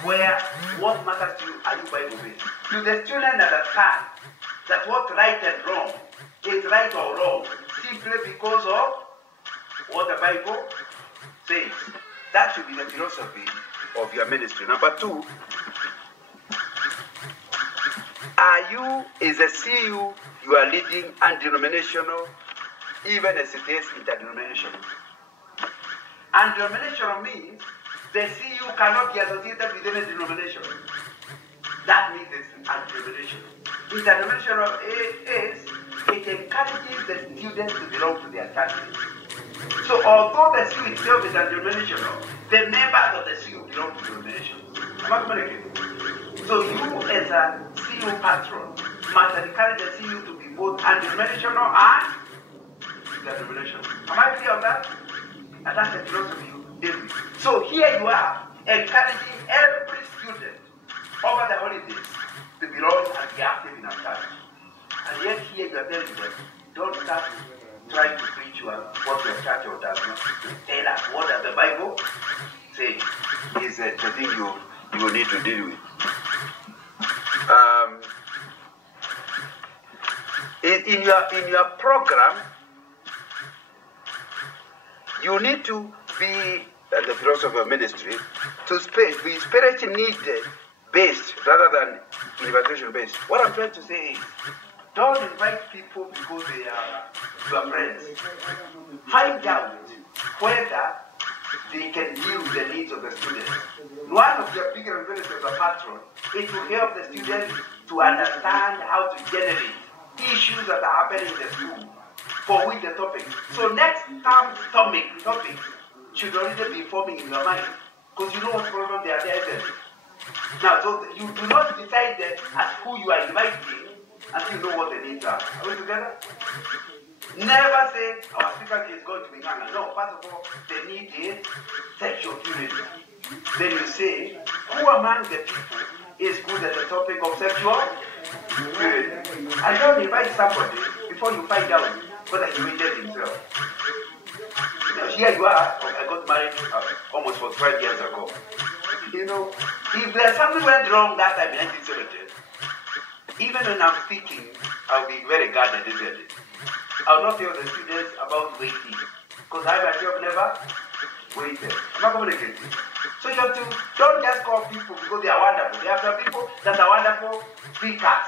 Where what matters to you, are you Bible based? Do the students understand that what right and wrong is right or wrong simply because of what the Bible says? That should be the philosophy of your ministry. Number two, are you, is a CU you are leading undenominational, even as it is interdenominational? Undenominational means the CU cannot be associated with any denomination. That means it's undenominational. Interdenominational is it encourages the students to belong to their churches. So although the CU itself is undenominational, the members of the CU belong to the denomination. Am I communicating? So you as a CU patron must encourage the CU to be both undenominational and interdenominational. Am I clear on that? And that's the philosophy you deal with. So here you are encouraging every student over the holidays to belong and be active in a church. And yet here you are telling them, don't start trying to preach what your church or does not. Tell us what does the Bible say is the thing you need to deal with. In your program, you need to be, the philosophy of ministry, to be spiritual need based rather than invitation based. What I'm trying to say is, don't invite people because they are your friends. Find out whether they can deal with the needs of the students. One of your bigger responsibilities as a patron is to help the students to understand how to generate issues that are happening in the school for which the topic. So next term's topic should already be forming in your mind because you know what problem they are there. Now, so you do not decide that as who you are inviting until you know what the needs are. Are we together? Never say our speaker is going to be younger. No, first of all, the need is sexual purity. Then you say, who among the people is good at the topic of sexual purity? And don't invite somebody before you find out whether he injured himself. Now, here you are. I got married almost 45 years ago. You know, if there's something went wrong that time in 1970, even when I'm speaking, I'll be very guarded, isn't it? I'll not tell the students about waiting, because I myself never waited. I'm not communicating. So you have to, don't just call people because they are wonderful. There are some people that are wonderful speakers,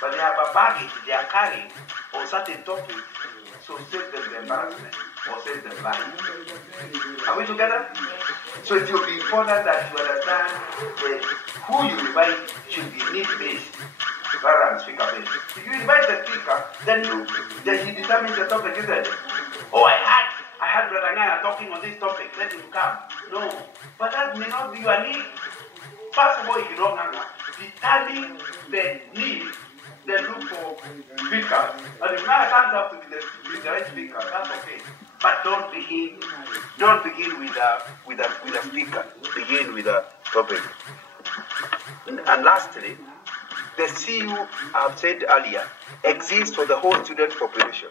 but they have a baggage they are carrying on certain topics, so save them the embarrassment or save them money. Are we together? So it will be important that you understand that who you invite should be need-based rather than speaker-based. If you invite the speaker, then he determines the topic, isn't it? Oh, I had Brother Ngaya talking on this topic, let him come. No, but that may not be your need. First of all, if you don't know, determine the need, then look for speakers. And if Ngaya comes up to be the right speaker, that's okay. But don't begin with a speaker. Begin with a topic. And lastly, the CU, I've said earlier, exists for the whole student population.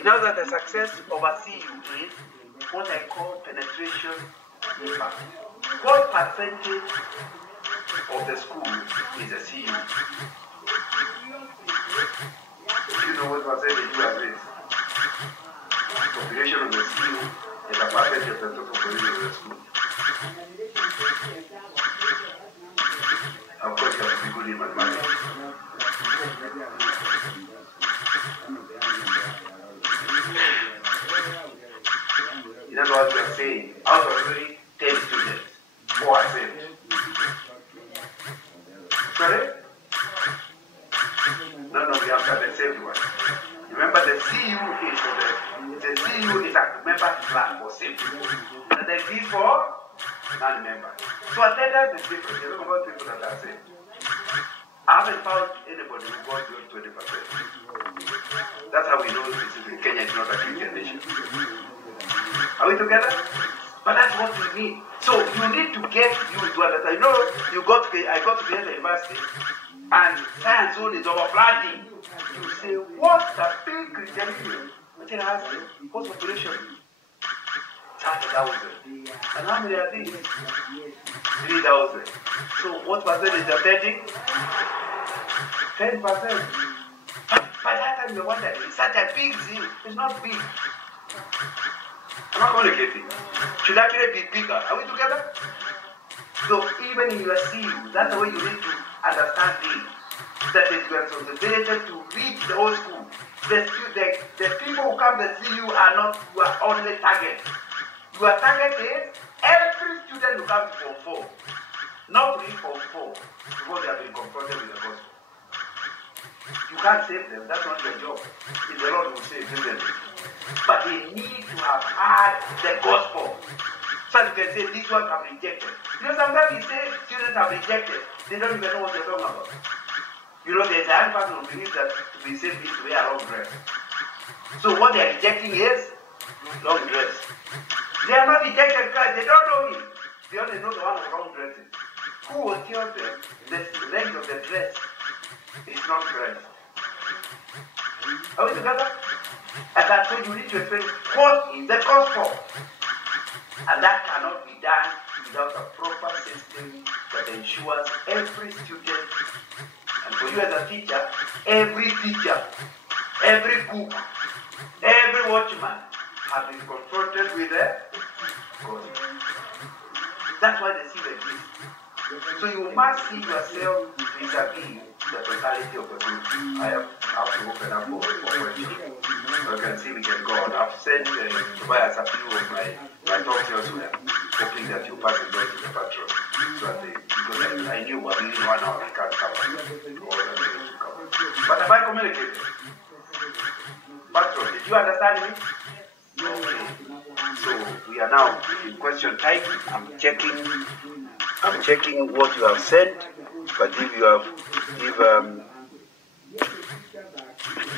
In other words, the success of a CU is what I call penetration impact. What percentage of the school is a CU? Do you know what percentage you have raised? The population of the CU is a percentage of the total population of the school. Of course, you have to be good in mathematics. You know what you're saying? Out of every 10 students, 4 are saved. Sorry? No, we have got the saved one. Remember, the CU is a member plan for saved people. And the D for non-member. So attendance is different. You don't know about people that are saved. I haven't found anybody who got beyond 20%. That's how we know Kenya is not a Christian nation. Are we together? But that's what we need. So you need to get you to understand. You know, I got to the university and science zone is overflooding. You say, what's the big Christianity? But it has what's population? 30,000. And how many are these? 3,000. So what percentage are 30? 10%. By that time you wonder, it's such a big deal. It's not big. I'm not communicating. Should actually be bigger. Are we together? So even in your CU, that's the way you need to understand it. That is your responsibility to reach the whole school. The people who come to CU are not your only target. Your target is every student who comes from 4, not really from 4, because they have been confronted with the gospel. You can't save them, that's not your job. It's the Lord who saves them. But they need to have heard the gospel. So you can say, this one have rejected. You know, sometimes we say students have rejected, they don't even know what they're talking about. You know, there's a person who believes that to be saved is to wear a long dress. So what they're rejecting is long dress. They have not rejected Christ, they don't know him. They only know the one with long dresses. Who will tell them the length of the dress is not Christ? Are we together? And that's why you need to explain what is the gospel. And that cannot be done without a proper system that ensures every student, and for you as a teacher, every cook, every watchman has been confronted with the gospel. That's why they see the gift. So you must see yourself vis-a-vis the totality of the group. I have to open up for questions. So you can see we can go on. I've sent Tobias a few of my talks elsewhere, hoping that you pass it on to the patron. So that because I knew within 1 hour I can't cover all that they need to cover. But have I communicated? Patron, did you understand me? Okay. So we are now in question time. I'm checking what you have sent, but if you have,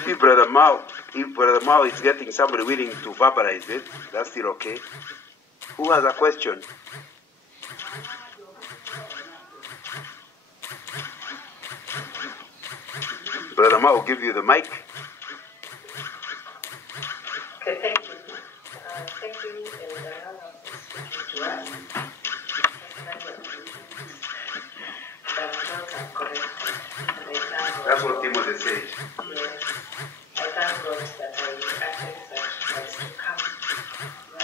if Brother Mao is getting somebody willing to verbalize it, that's still okay. Who has a question? Brother Mao will give you the mic. Okay, thank you. Thank you, and I have to ask. That's what Timothy says. Yes. I thank God that I acted that was to come.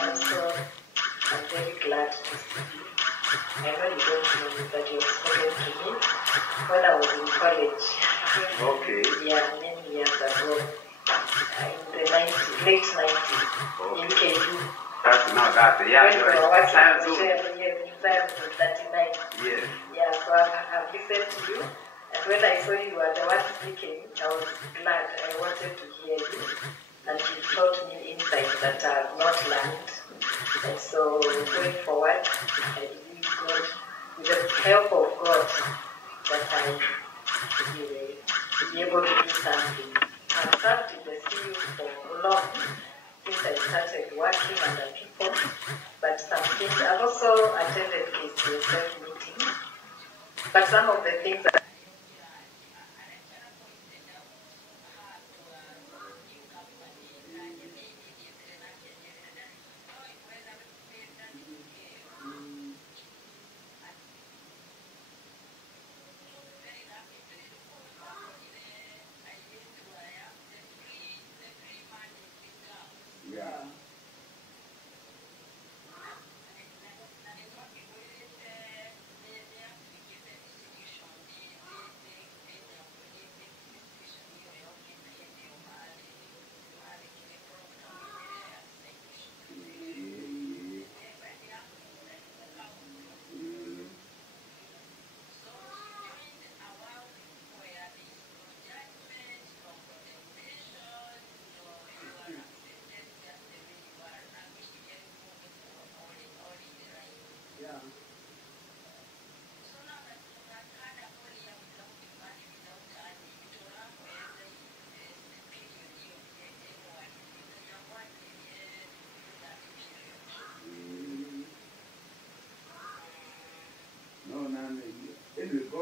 Also, I'm very glad to see you. I know you don't know me, but you've spoken to me when I was in college. Okay. Yeah, many years ago. In the late 90s, in KU. That's not that. Yeah, when we were working Science in Zone. Science Zone 39. Yeah. Yeah, so I've listened to you. And when I saw you were the one speaking, I was glad. I wanted to hear you. And you taught me insights that I have not learned. And so going forward, I believe God, with the help of God, that I will be able to do something. I've served in the CU for long, since I started working under people. But some things, I've also attended KCSF meetings. But some of the things that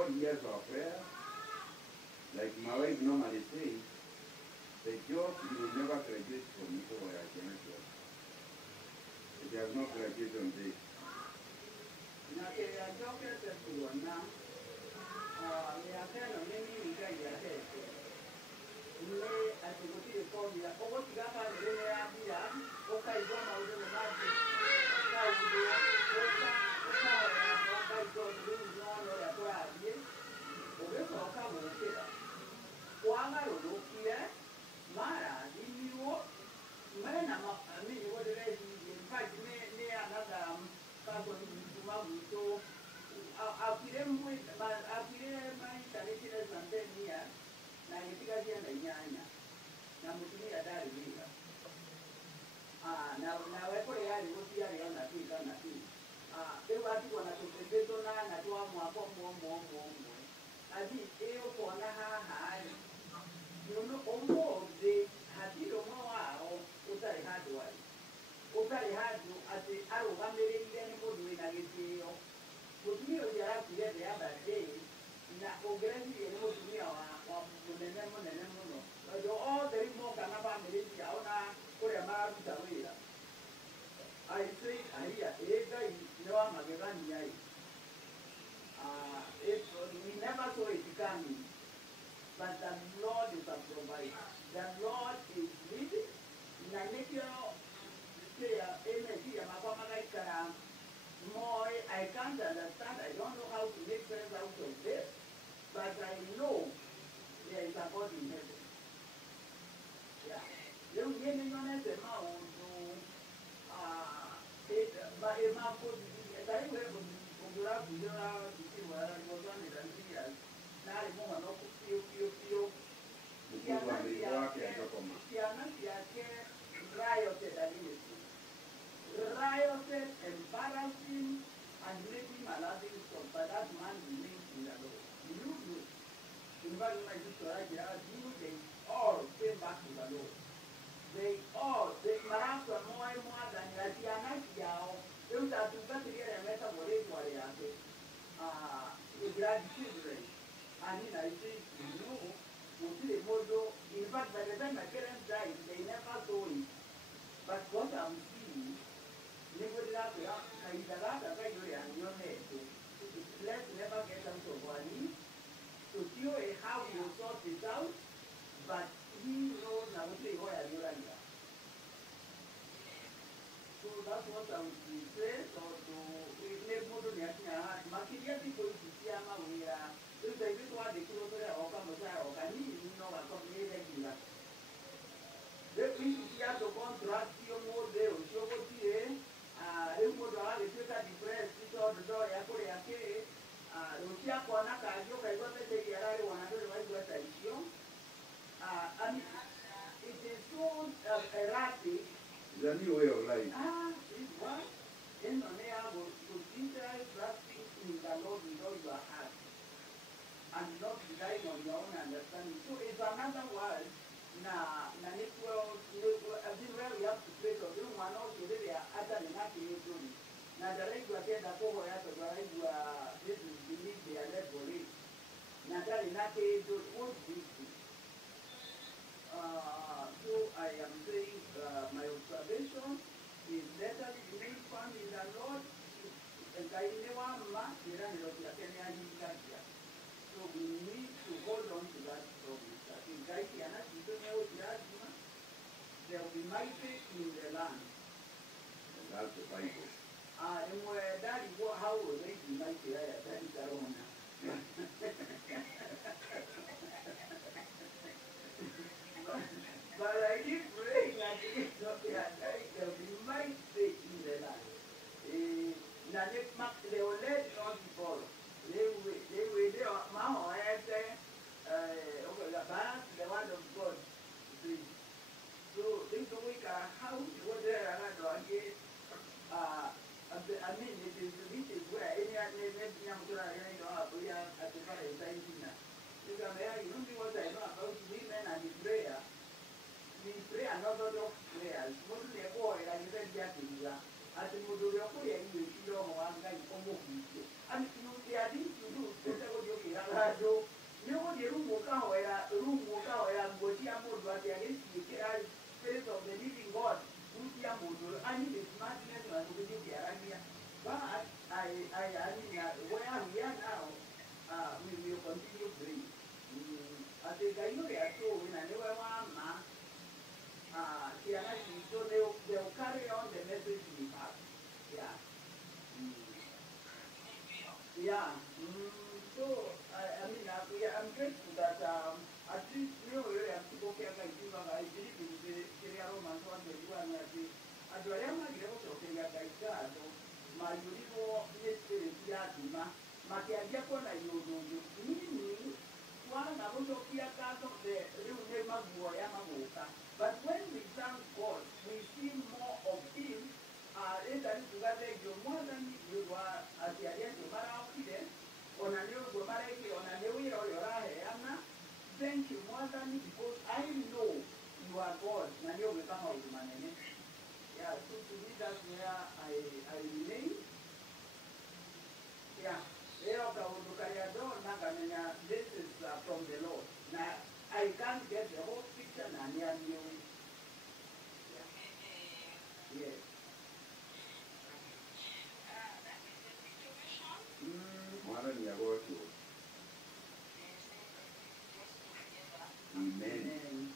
40 years of prayer, like my wife normally says, the job you will never graduate from it or a generation. They have not graduated on this. Now, they are talking to you now. They are kind of naming you guys are dead. Lay at the Woody Phobia, or what you got out of the idea, okay, one out of the magic. How would you by God, lose none or a bride, yes? Or if I'll come with it. One I will look here, Mara, did you walk? Man, I mean, what the lady, in fact, may another person to Mabu, so I'll be them with my traditions and then here. Na nipikaje na nyanya na mtumia dari bila na wepo yale wote yale yanapika na pia leo watu wanatokeza na toa mwako mo adi eo kona ha no ombo de hadiro mwa utari hadu ati aro gamere ngene modu ina getio mutumia ujara kile de abade na ogrendi ni mutumia wa munene muno ojo all the more kana ba meriti aona kule mara tutawira I say aria ega ni wa magegani yai it we never saw it coming, but the Lord is a provider. The Lord is leading. Na nekio kia energy ya mapama kaikara more I can't understand. I don't know how to make sense out of this, but I know there is a God in heaven. Yeah. Leo yeye none sema uno ba ema ko dai wewe kugura kujora kiwa ngozani ndia na limo no pio kiana yake rioted embarrassing and making a laughing stock, but that man remains in the Lord. You know, in fact, my sister, they all came back to the Lord. They Marasa more than Yatiana Yao, they would have to cut together and make a more children. And I say, in fact, by the time my parents died, they never saw it. But what I'm seeing, let's never get out of one to show how you sort it out, but he knows now what they are doing. So that's what I would say. So to make more than that, Makidia people to see how we are. If they do what they could or come or can you know what company regular. They think you have to contract your more there, show what you are, if you can depress it or the door, I put a key. Lucia Konaka, you can go to take your eye 100 what I show. And it is so erratic. It's a new way of life. It's what? In the name of continually trusting in the Lord with all your heart and not relying on your own understanding. So it's another word. Na nikuwa azimwe we have to pray to do one also there hata ninaki yetu na dalaibu atenda kwa yako dalaibu this is believe they are led for it na dali nake do what this so I am saying my observation is better remain firm in the Lord and I never ma dirani lo ya Kenya hii. So we need to hold on to that promise. That in Gaikiana, there will be mighty in the land. And that's the Bible. And where that is how will they be mighty? That is our own. But I keep praying that there will be mighty in the land. They will let not be followed. They are Mama, I say, the word of God. So, this week, how you go there and again, I mean, this is where any young girl we are at the Valentine's dinner. You can hear, you know what I know about women and the prayer. We pray another of prayers. What do they boy and then Jack? At the Muduria, you know, one guy almost. And they are things to do, what you know they are told and they were one man. So they'll carry on the message we have. Yeah. Yeah. So I'm grateful that at least people can like you I believe in the area of my son and you and I do I am not able to say that I got my beautiful spirit yadima. Makiajakona yodo meaning one I was okay at the real name of Yamamoka. But when we thank God, we see more of Him. More than you are at the end of Mara on a new Gomareki on a new year or your thank you more than because I know you are God and you become out of my name. Yeah, so to me that's where I remain. Yeah. This is from the Lord. Now I can't get the whole picture and yeah. Yes. Amen.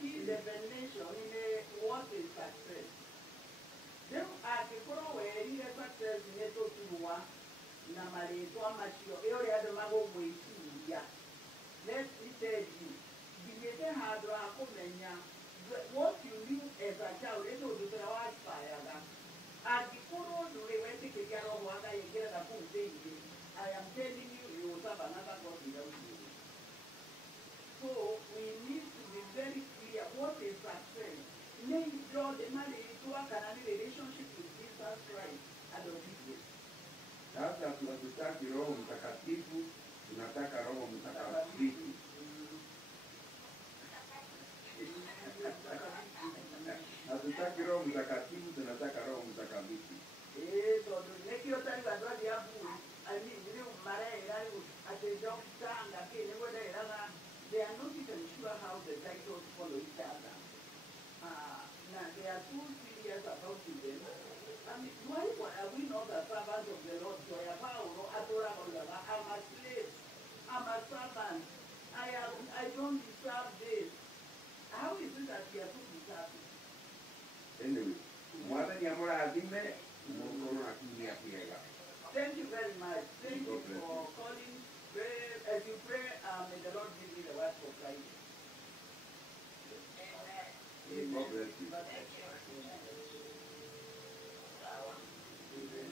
key definition in what is success. Then at the core where you have success in a total one, Namale, so much your area the mago way to ya. Let me tell you, the better hard what you knew as a child, it was the last fire. At the core, the way to take care of what I get a full day, I am telling you, you will have another God without you. So we need to be very clear what is success. May you draw the money into a relationship with Jesus Christ and obedience. Sasa tunataka Roho Mtakatifu, tunataka Roho Mtakatifu. Hatutaki Roho Mtakatifu, tunataka Roho Mtakatifu. So the next time I got the apple, I mean, you know, Maria, at the doctor, and I came over there, they are not even sure how the titles follow each other. Now, they are too serious about them. I mean, why are we not the servants of the Lord? I'm a slave. I'm a servant. I don't deserve this. How is it that we are to deserve it? Anyway, Mwadhani Amora Azime, Mwokono Akini Akiega. Thank you very much. Thank you for calling. Pray, as you pray, may the Lord give you the word for Friday. Amen. God bless you. Amen.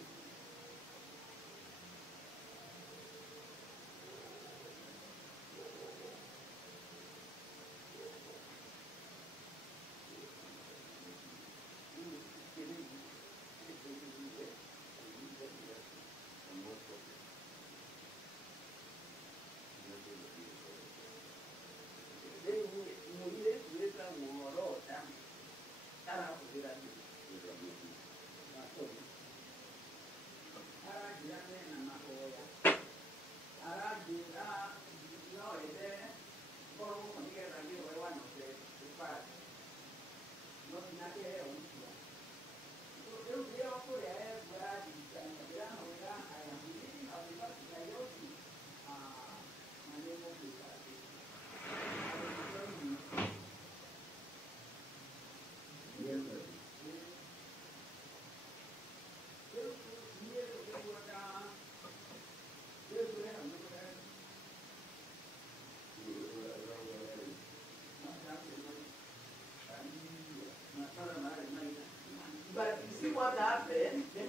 But you see what happened? You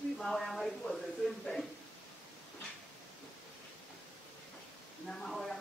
see, Mahoya was the same thing. Now, Mahoya